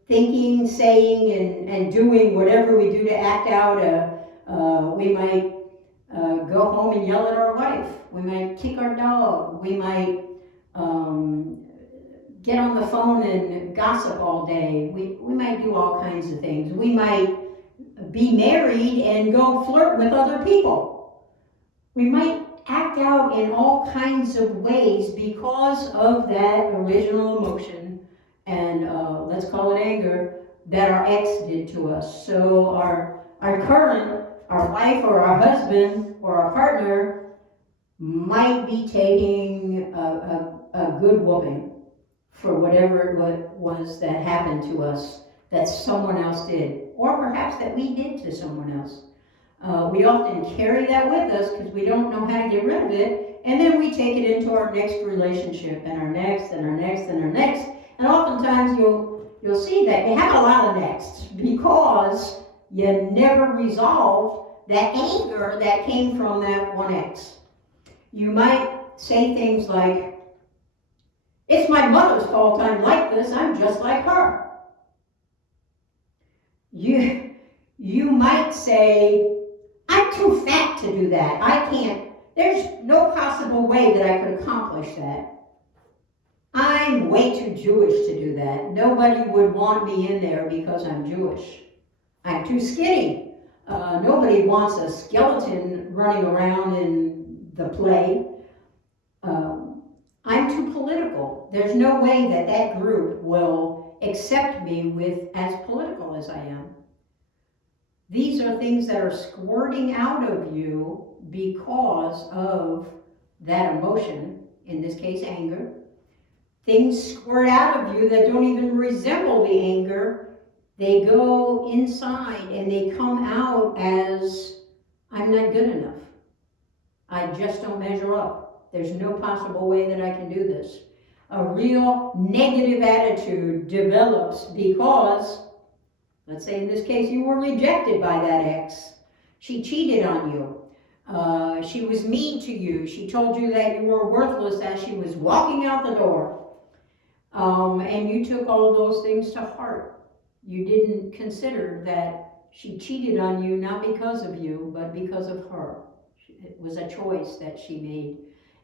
thinking, saying, and doing whatever we do to act out. We might go home and yell at our wife. We might kick our dog. We might get on the phone and gossip all day. We might do all kinds of things. We might be married and go flirt with other people. We might act out in all kinds of ways because of that original emotion, and let's call it anger, that our ex did to us. So our wife or our husband or our partner might be taking a good whooping for whatever it was that happened to us that someone else did, or perhaps that we did to someone else. We often carry that with us because we don't know how to get rid of it, and then we take it into our next relationship, and our next, and our next, and our next, and oftentimes you'll see that you have a lot of nexts because you never resolved that anger that came from that one ex. You might say things like, "It's my mother's fault I'm like this, I'm just like her." You might say, "I'm too fat to do that. I can't, there's no possible way that I could accomplish that. I'm way too Jewish to do that. Nobody would want me in there because I'm Jewish. I'm too skinny. Nobody wants a skeleton running around in the play. I'm too political. There's no way that that group will accept me with as political as I am." These are things that are squirting out of you because of that emotion, in this case anger. Things squirt out of you that don't even resemble the anger. They go inside and they come out as, "I'm not good enough. I just don't measure up. There's no possible way that I can do this." A real negative attitude develops because, let's say in this case, you were rejected by that ex. She cheated on you. She was mean to you. She told you that you were worthless as she was walking out the door. And you took all those things to heart. You didn't consider that she cheated on you not because of you, but because of her. It was a choice that she made.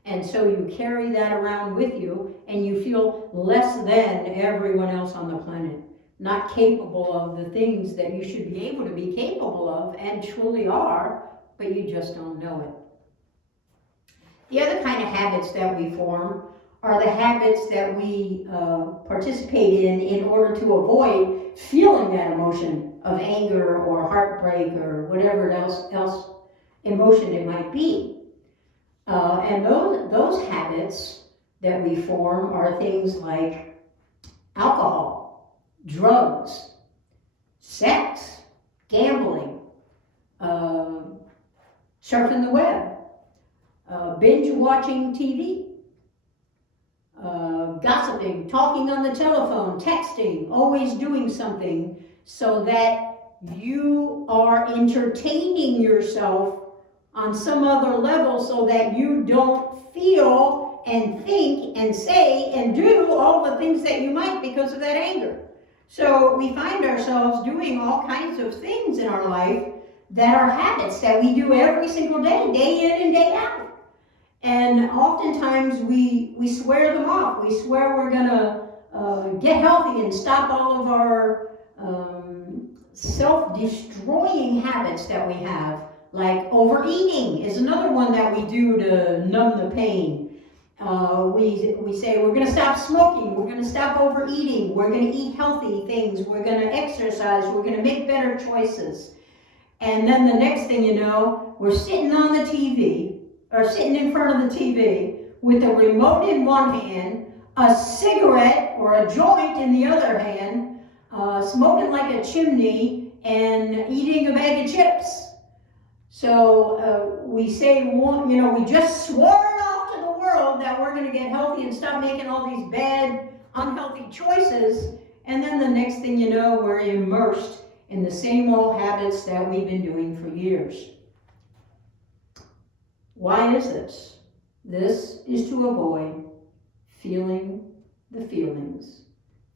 And so you carry that around with you, and you feel less than everyone else on the planet. Not capable of the things that you should be able to be capable of and truly are, but you just don't know it. The other kind of habits that we form are the habits that we participate in order to avoid feeling that emotion of anger or heartbreak or whatever else emotion it might be. And those habits that we form are things like alcohol, drugs, sex, gambling, surfing the web, binge watching TV, gossiping, talking on the telephone, texting, always doing something so that you are entertaining yourself on some other level so that you don't feel and think and say and do all the things that you might because of that anger. So we find ourselves doing all kinds of things in our life that are habits that we do every single day, day in and day out. And oftentimes we swear them off. We swear we're going to get healthy and stop all of our self-destroying habits that we have. Like overeating is another one that we do to numb the pain. We say we're going to stop smoking, we're going to stop overeating, we're going to eat healthy things, we're going to exercise, we're going to make better choices. And then the next thing you know, we're sitting on the TV, or sitting in front of the TV with a remote in one hand, a cigarette or a joint in the other hand, smoking like a chimney, and eating a bag of chips. So we say, we just swore it off to the world that we're going to get healthy and stop making all these bad, unhealthy choices. And then the next thing you know, we're immersed in the same old habits that we've been doing for years. Why is this? This is to avoid feeling the feelings,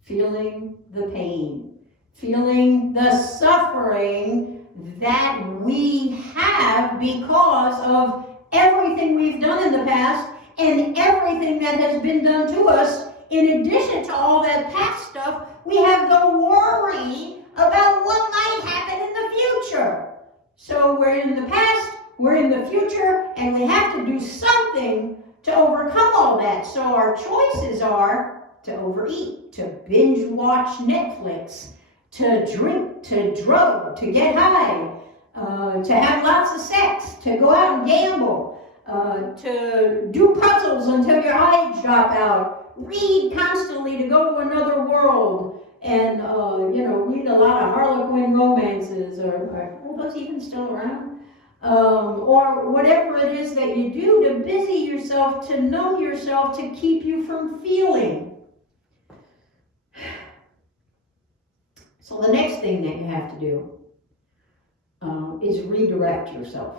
feeling the pain, feeling the suffering that we have because of everything we've done in the past and everything that has been done to us. In addition to all that past stuff, we have the worry about what might happen in the future. So we're in the past, we're in the future, and we have to do something to overcome all that. So our choices are to overeat, to binge watch Netflix, to drink, to drug, to get high, to have lots of sex, to go out and gamble, to do puzzles until your eyes drop out, read constantly to go to another world, and read a lot of Harlequin romances, or are those even still around? Or whatever it is that you do to busy yourself, to numb yourself, to keep you from feeling. So the next thing that you have to do is redirect yourself.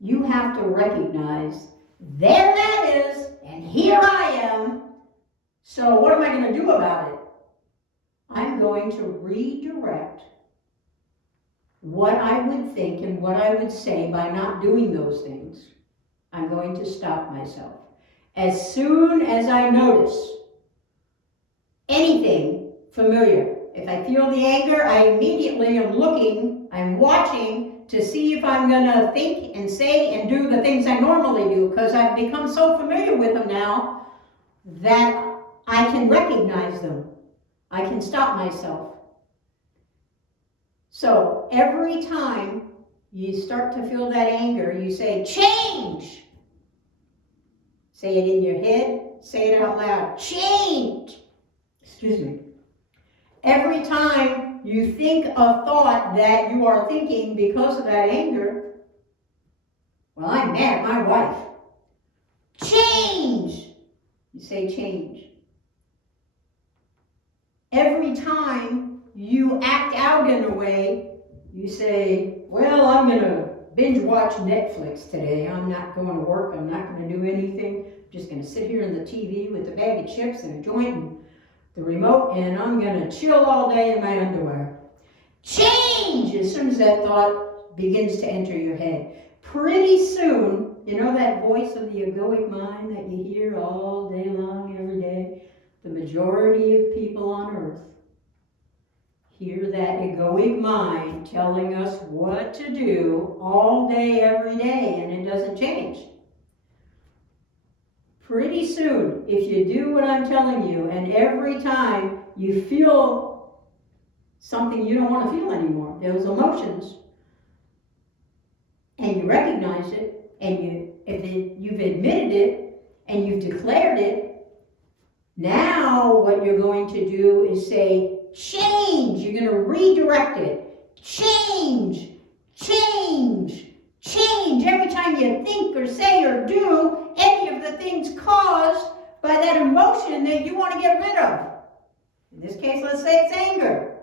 You have to recognize, there that is, and here I am. So what am I going to do about it? I'm going to redirect what I would think and what I would say by not doing those things. I'm going to stop myself. As soon as I notice anything familiar, if I feel the anger, I immediately am looking, I'm watching to see if I'm going to think and say and do the things I normally do, because I've become so familiar with them now that I can recognize them. I can stop myself. So every time you start to feel that anger, you say, change! Say it in your head, say it out loud. Change! Excuse me. Every time you think a thought that you are thinking because of that anger, well, I'm mad at my wife. Change! You say change. Every time you act out in a way, you say, well, I'm going to binge watch Netflix today. I'm not going to work. I'm not going to do anything. I'm just going to sit here on the TV with a bag of chips and a joint and the remote, and I'm going to chill all day in my underwear. Change! As soon as that thought begins to enter your head. Pretty soon, you know that voice of the egoic mind that you hear all day long, every day? The majority of people on earth hear that egoic mind telling us what to do all day, every day, and it doesn't change. Pretty soon, if you do what I'm telling you, and every time you feel something you don't want to feel anymore, those emotions, and you recognize it, and you've admitted it, and you've declared it, now what you're going to do is say, change. You're going to redirect it. Change, change, change. Every time you think or say or do any of the things caused by that emotion that you want to get rid of. In this case, let's say it's anger.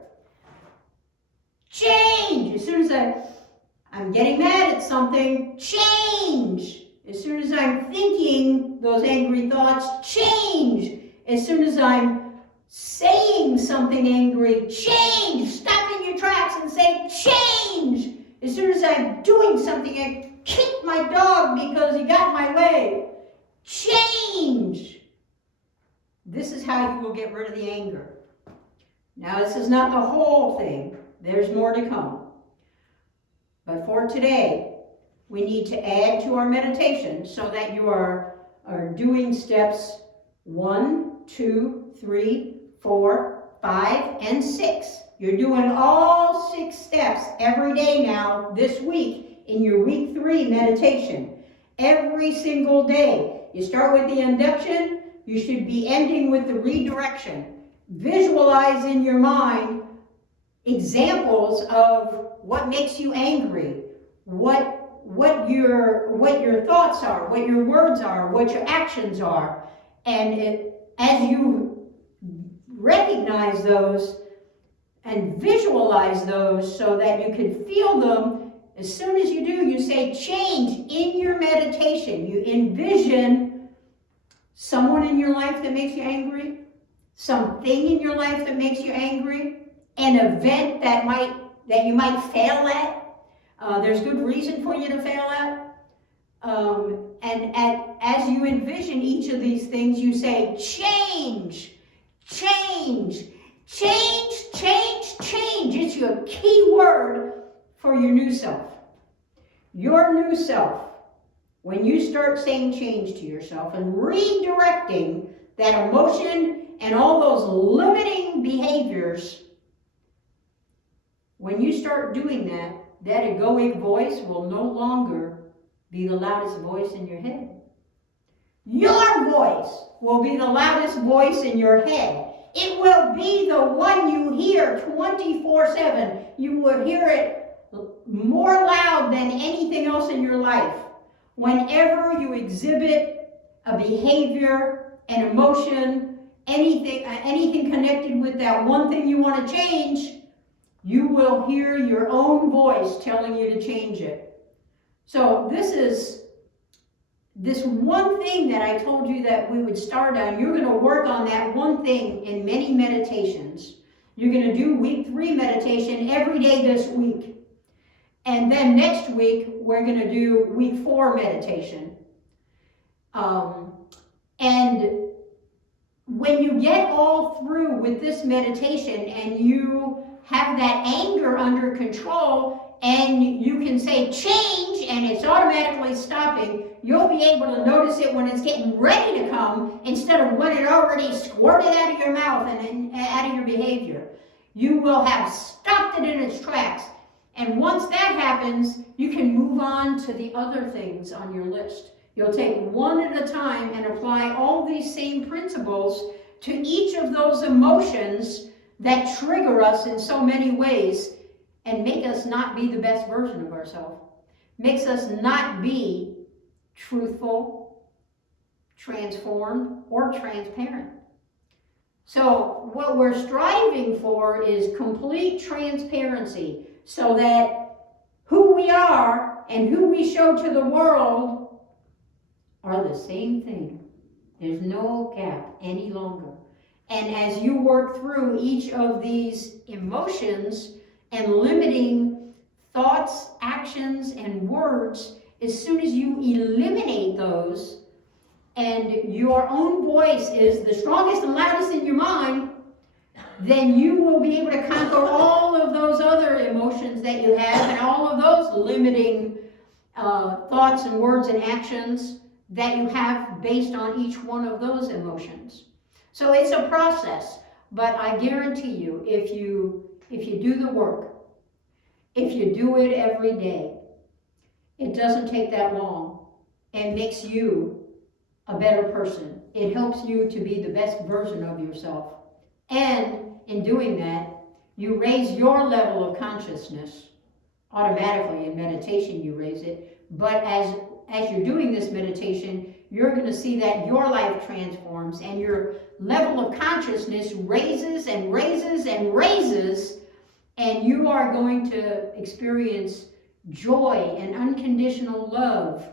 Change. As soon as I'm getting mad at something, change. As soon as I'm thinking those angry thoughts, change. As soon as I'm saying something angry, change. Stop in your tracks and say, change. As soon as I'm doing something, I kick my dog because he got in my way. Change. This is how you will get rid of the anger. Now, this is not the whole thing. There's more to come. But for today, we need to add to our meditation so that you are doing steps 1, 2, 3, 4, 5, and 6. You're doing all 6 steps every day now, this week, in your week 3 meditation. Every single day. You start with the induction, you should be ending with the redirection. Visualize in your mind examples of what makes you angry, what your thoughts are, what your words are, what your actions are. And as you recognize those and visualize those so that you can feel them, as soon as you do, you say change in your meditation. You envision someone in your life that makes you angry, something in your life that makes you angry. an event that you might fail at. There's good reason for you to fail at. As you envision each of these things, you say, change, change, change, change, change. It's your key word for your new self. Your new self, when you start saying change to yourself and redirecting that emotion and all those limiting behaviors, when you start doing that, that egoic voice will no longer be the loudest voice in your head. Your voice will be the loudest voice in your head. It will be the one you hear 24/7. You would hear it more loud than anything else in your life. Whenever you exhibit a behavior, an emotion, anything connected with that one thing you want to change, you will hear your own voice telling you to change it. So this one thing that I told you that we would start on, you're going to work on that one thing in many meditations. You're going to do week 3 meditation every day this week. And then next week, we're going to do week 4 meditation. And when you get all through with this meditation and you have that anger under control and you can say change and it's automatically stopping, you'll be able to notice it when it's getting ready to come instead of when it already squirted out of your mouth and out of your behavior. You will have stopped it in its tracks. And once that happens, you can move on to the other things on your list. You'll take one at a time and apply all these same principles to each of those emotions that trigger us in so many ways and make us not be the best version of ourselves. Makes us not be truthful, transformed, or transparent. So what we're striving for is complete transparency so that who we are and who we show to the world are the same thing. There's no gap any longer. And as you work through each of these emotions and limiting thoughts, actions, and words, as soon as you eliminate those and your own voice is the strongest and loudest in your mind, then you will be able to conquer all of those other emotions that you have and all of those limiting thoughts and words and actions that you have based on each one of those emotions. So it's a process, but I guarantee you, if you do the work, if you do it every day, it doesn't take that long. It makes you a better person. It helps you to be the best version of yourself. And in doing that, you raise your level of consciousness. Automatically in meditation you raise it, but as you're doing this meditation, you're going to see that your life transforms and your level of consciousness raises and raises and raises, and you are going to experience joy and unconditional love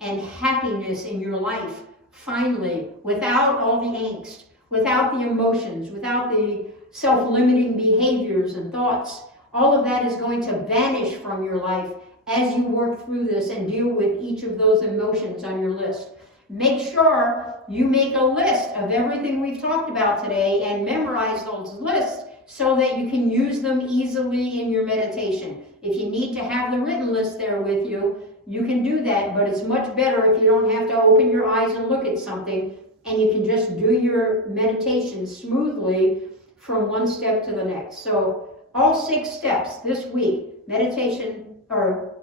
and happiness in your life, finally, without all the angst, without the emotions, without the self-limiting behaviors and thoughts. All of that is going to vanish from your life as you work through this and deal with each of those emotions on your list. Make sure you make a list of everything we've talked about today and memorize those lists so that you can use them easily in your meditation. If you need to have the written list there with you, you can do that, but it's much better if you don't have to open your eyes and look at something and you can just do your meditation smoothly from one step to the next. So all 6 steps this week, meditation, or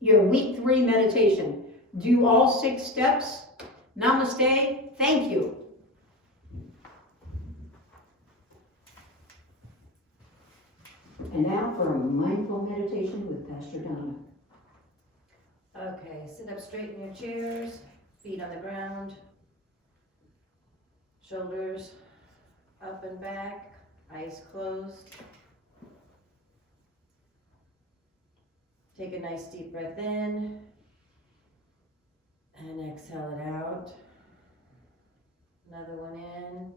your week 3 meditation. Do all 6 steps. Namaste. Thank you. And now for a mindful meditation with Pastor Donna. Okay, sit up straight in your chairs, feet on the ground, shoulders up and back, eyes closed. Take a nice deep breath in and exhale it out. Another one in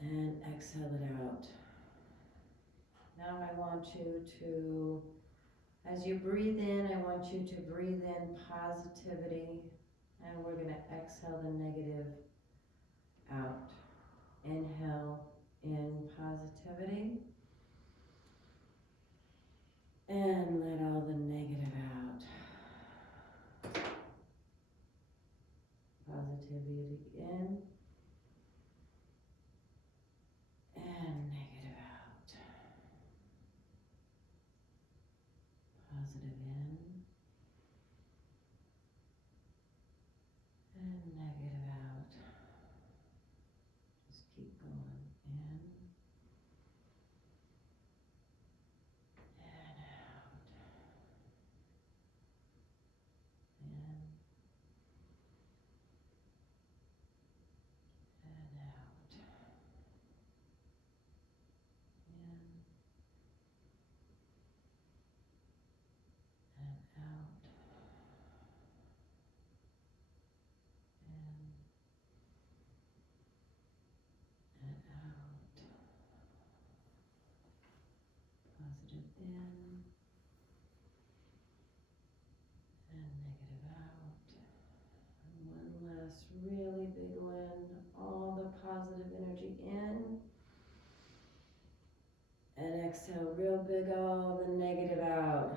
and exhale it out. Now I want you to, as you breathe in, I want you to breathe in positivity, and we're gonna exhale the negative out. Inhale in positivity, and let all the negative out. Positivity in, and negative out. Positive in, and negative out. Just keep going in, and out. In, and out. In, and out. In, and out. Positive in, and negative out. And one last really big one. All the positive energy in. And exhale real big, all the negative out.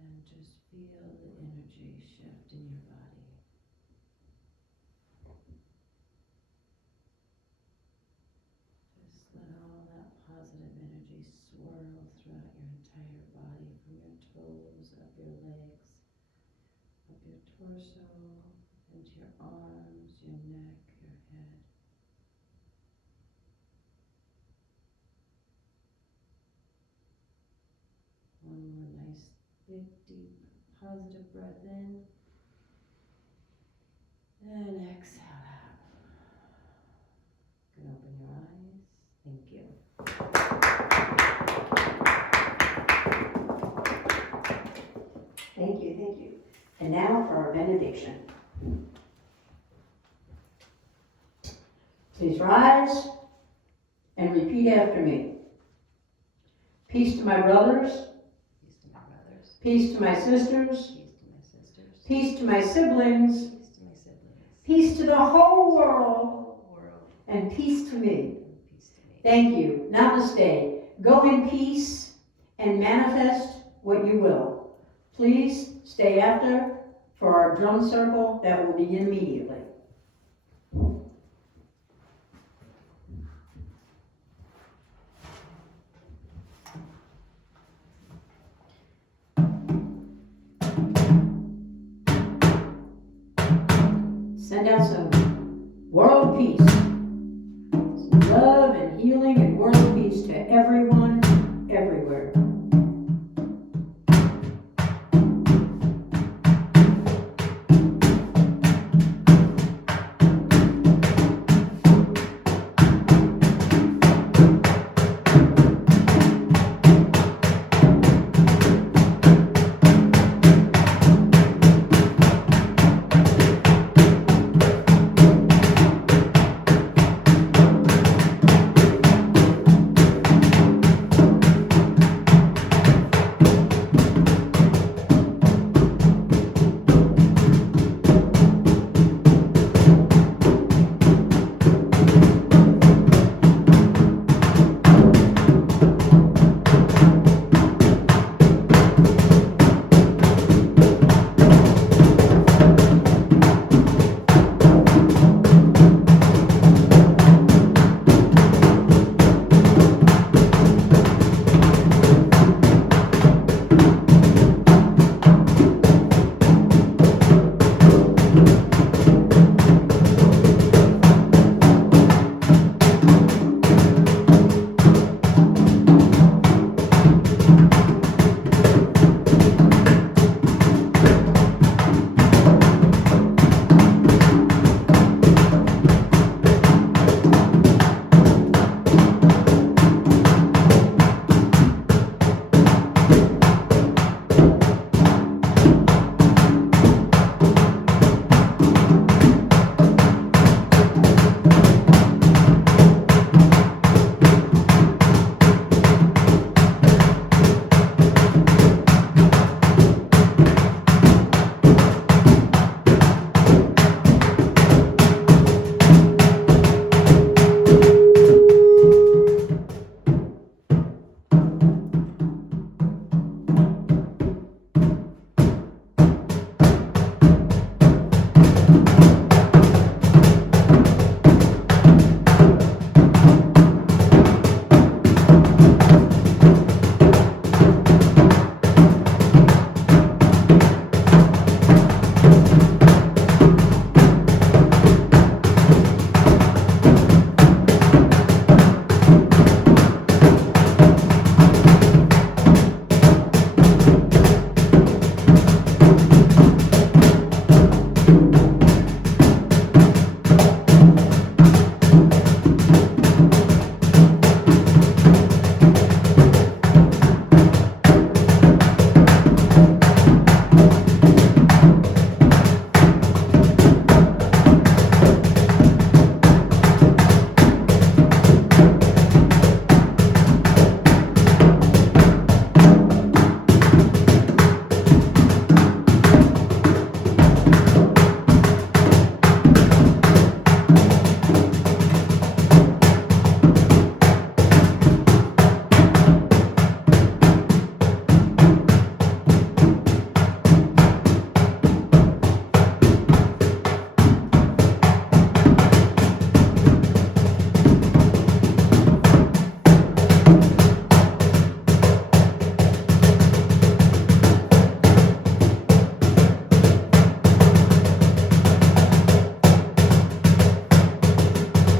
And just feel the energy shift in your body. Just let all that positive energy swirl throughout your entire body, from your toes, up your legs, up your torso, into your arms, your neck, your head. One more nice, big, deep, positive breath in. And exhale out. You can open your eyes. Thank you. Thank you, thank you. And now for our benediction. Please rise and repeat after me. Peace to my brothers. Peace to my brothers. Peace to my sisters. Peace to my sisters. Peace to my siblings. Peace to my siblings. Peace to the whole world. Whole world. And peace to me. And peace to me. Thank you. Namaste. Go in peace and manifest what you will. Please stay after for our drum circle that will begin immediately. Send out some world peace, some love and healing and world peace to everyone.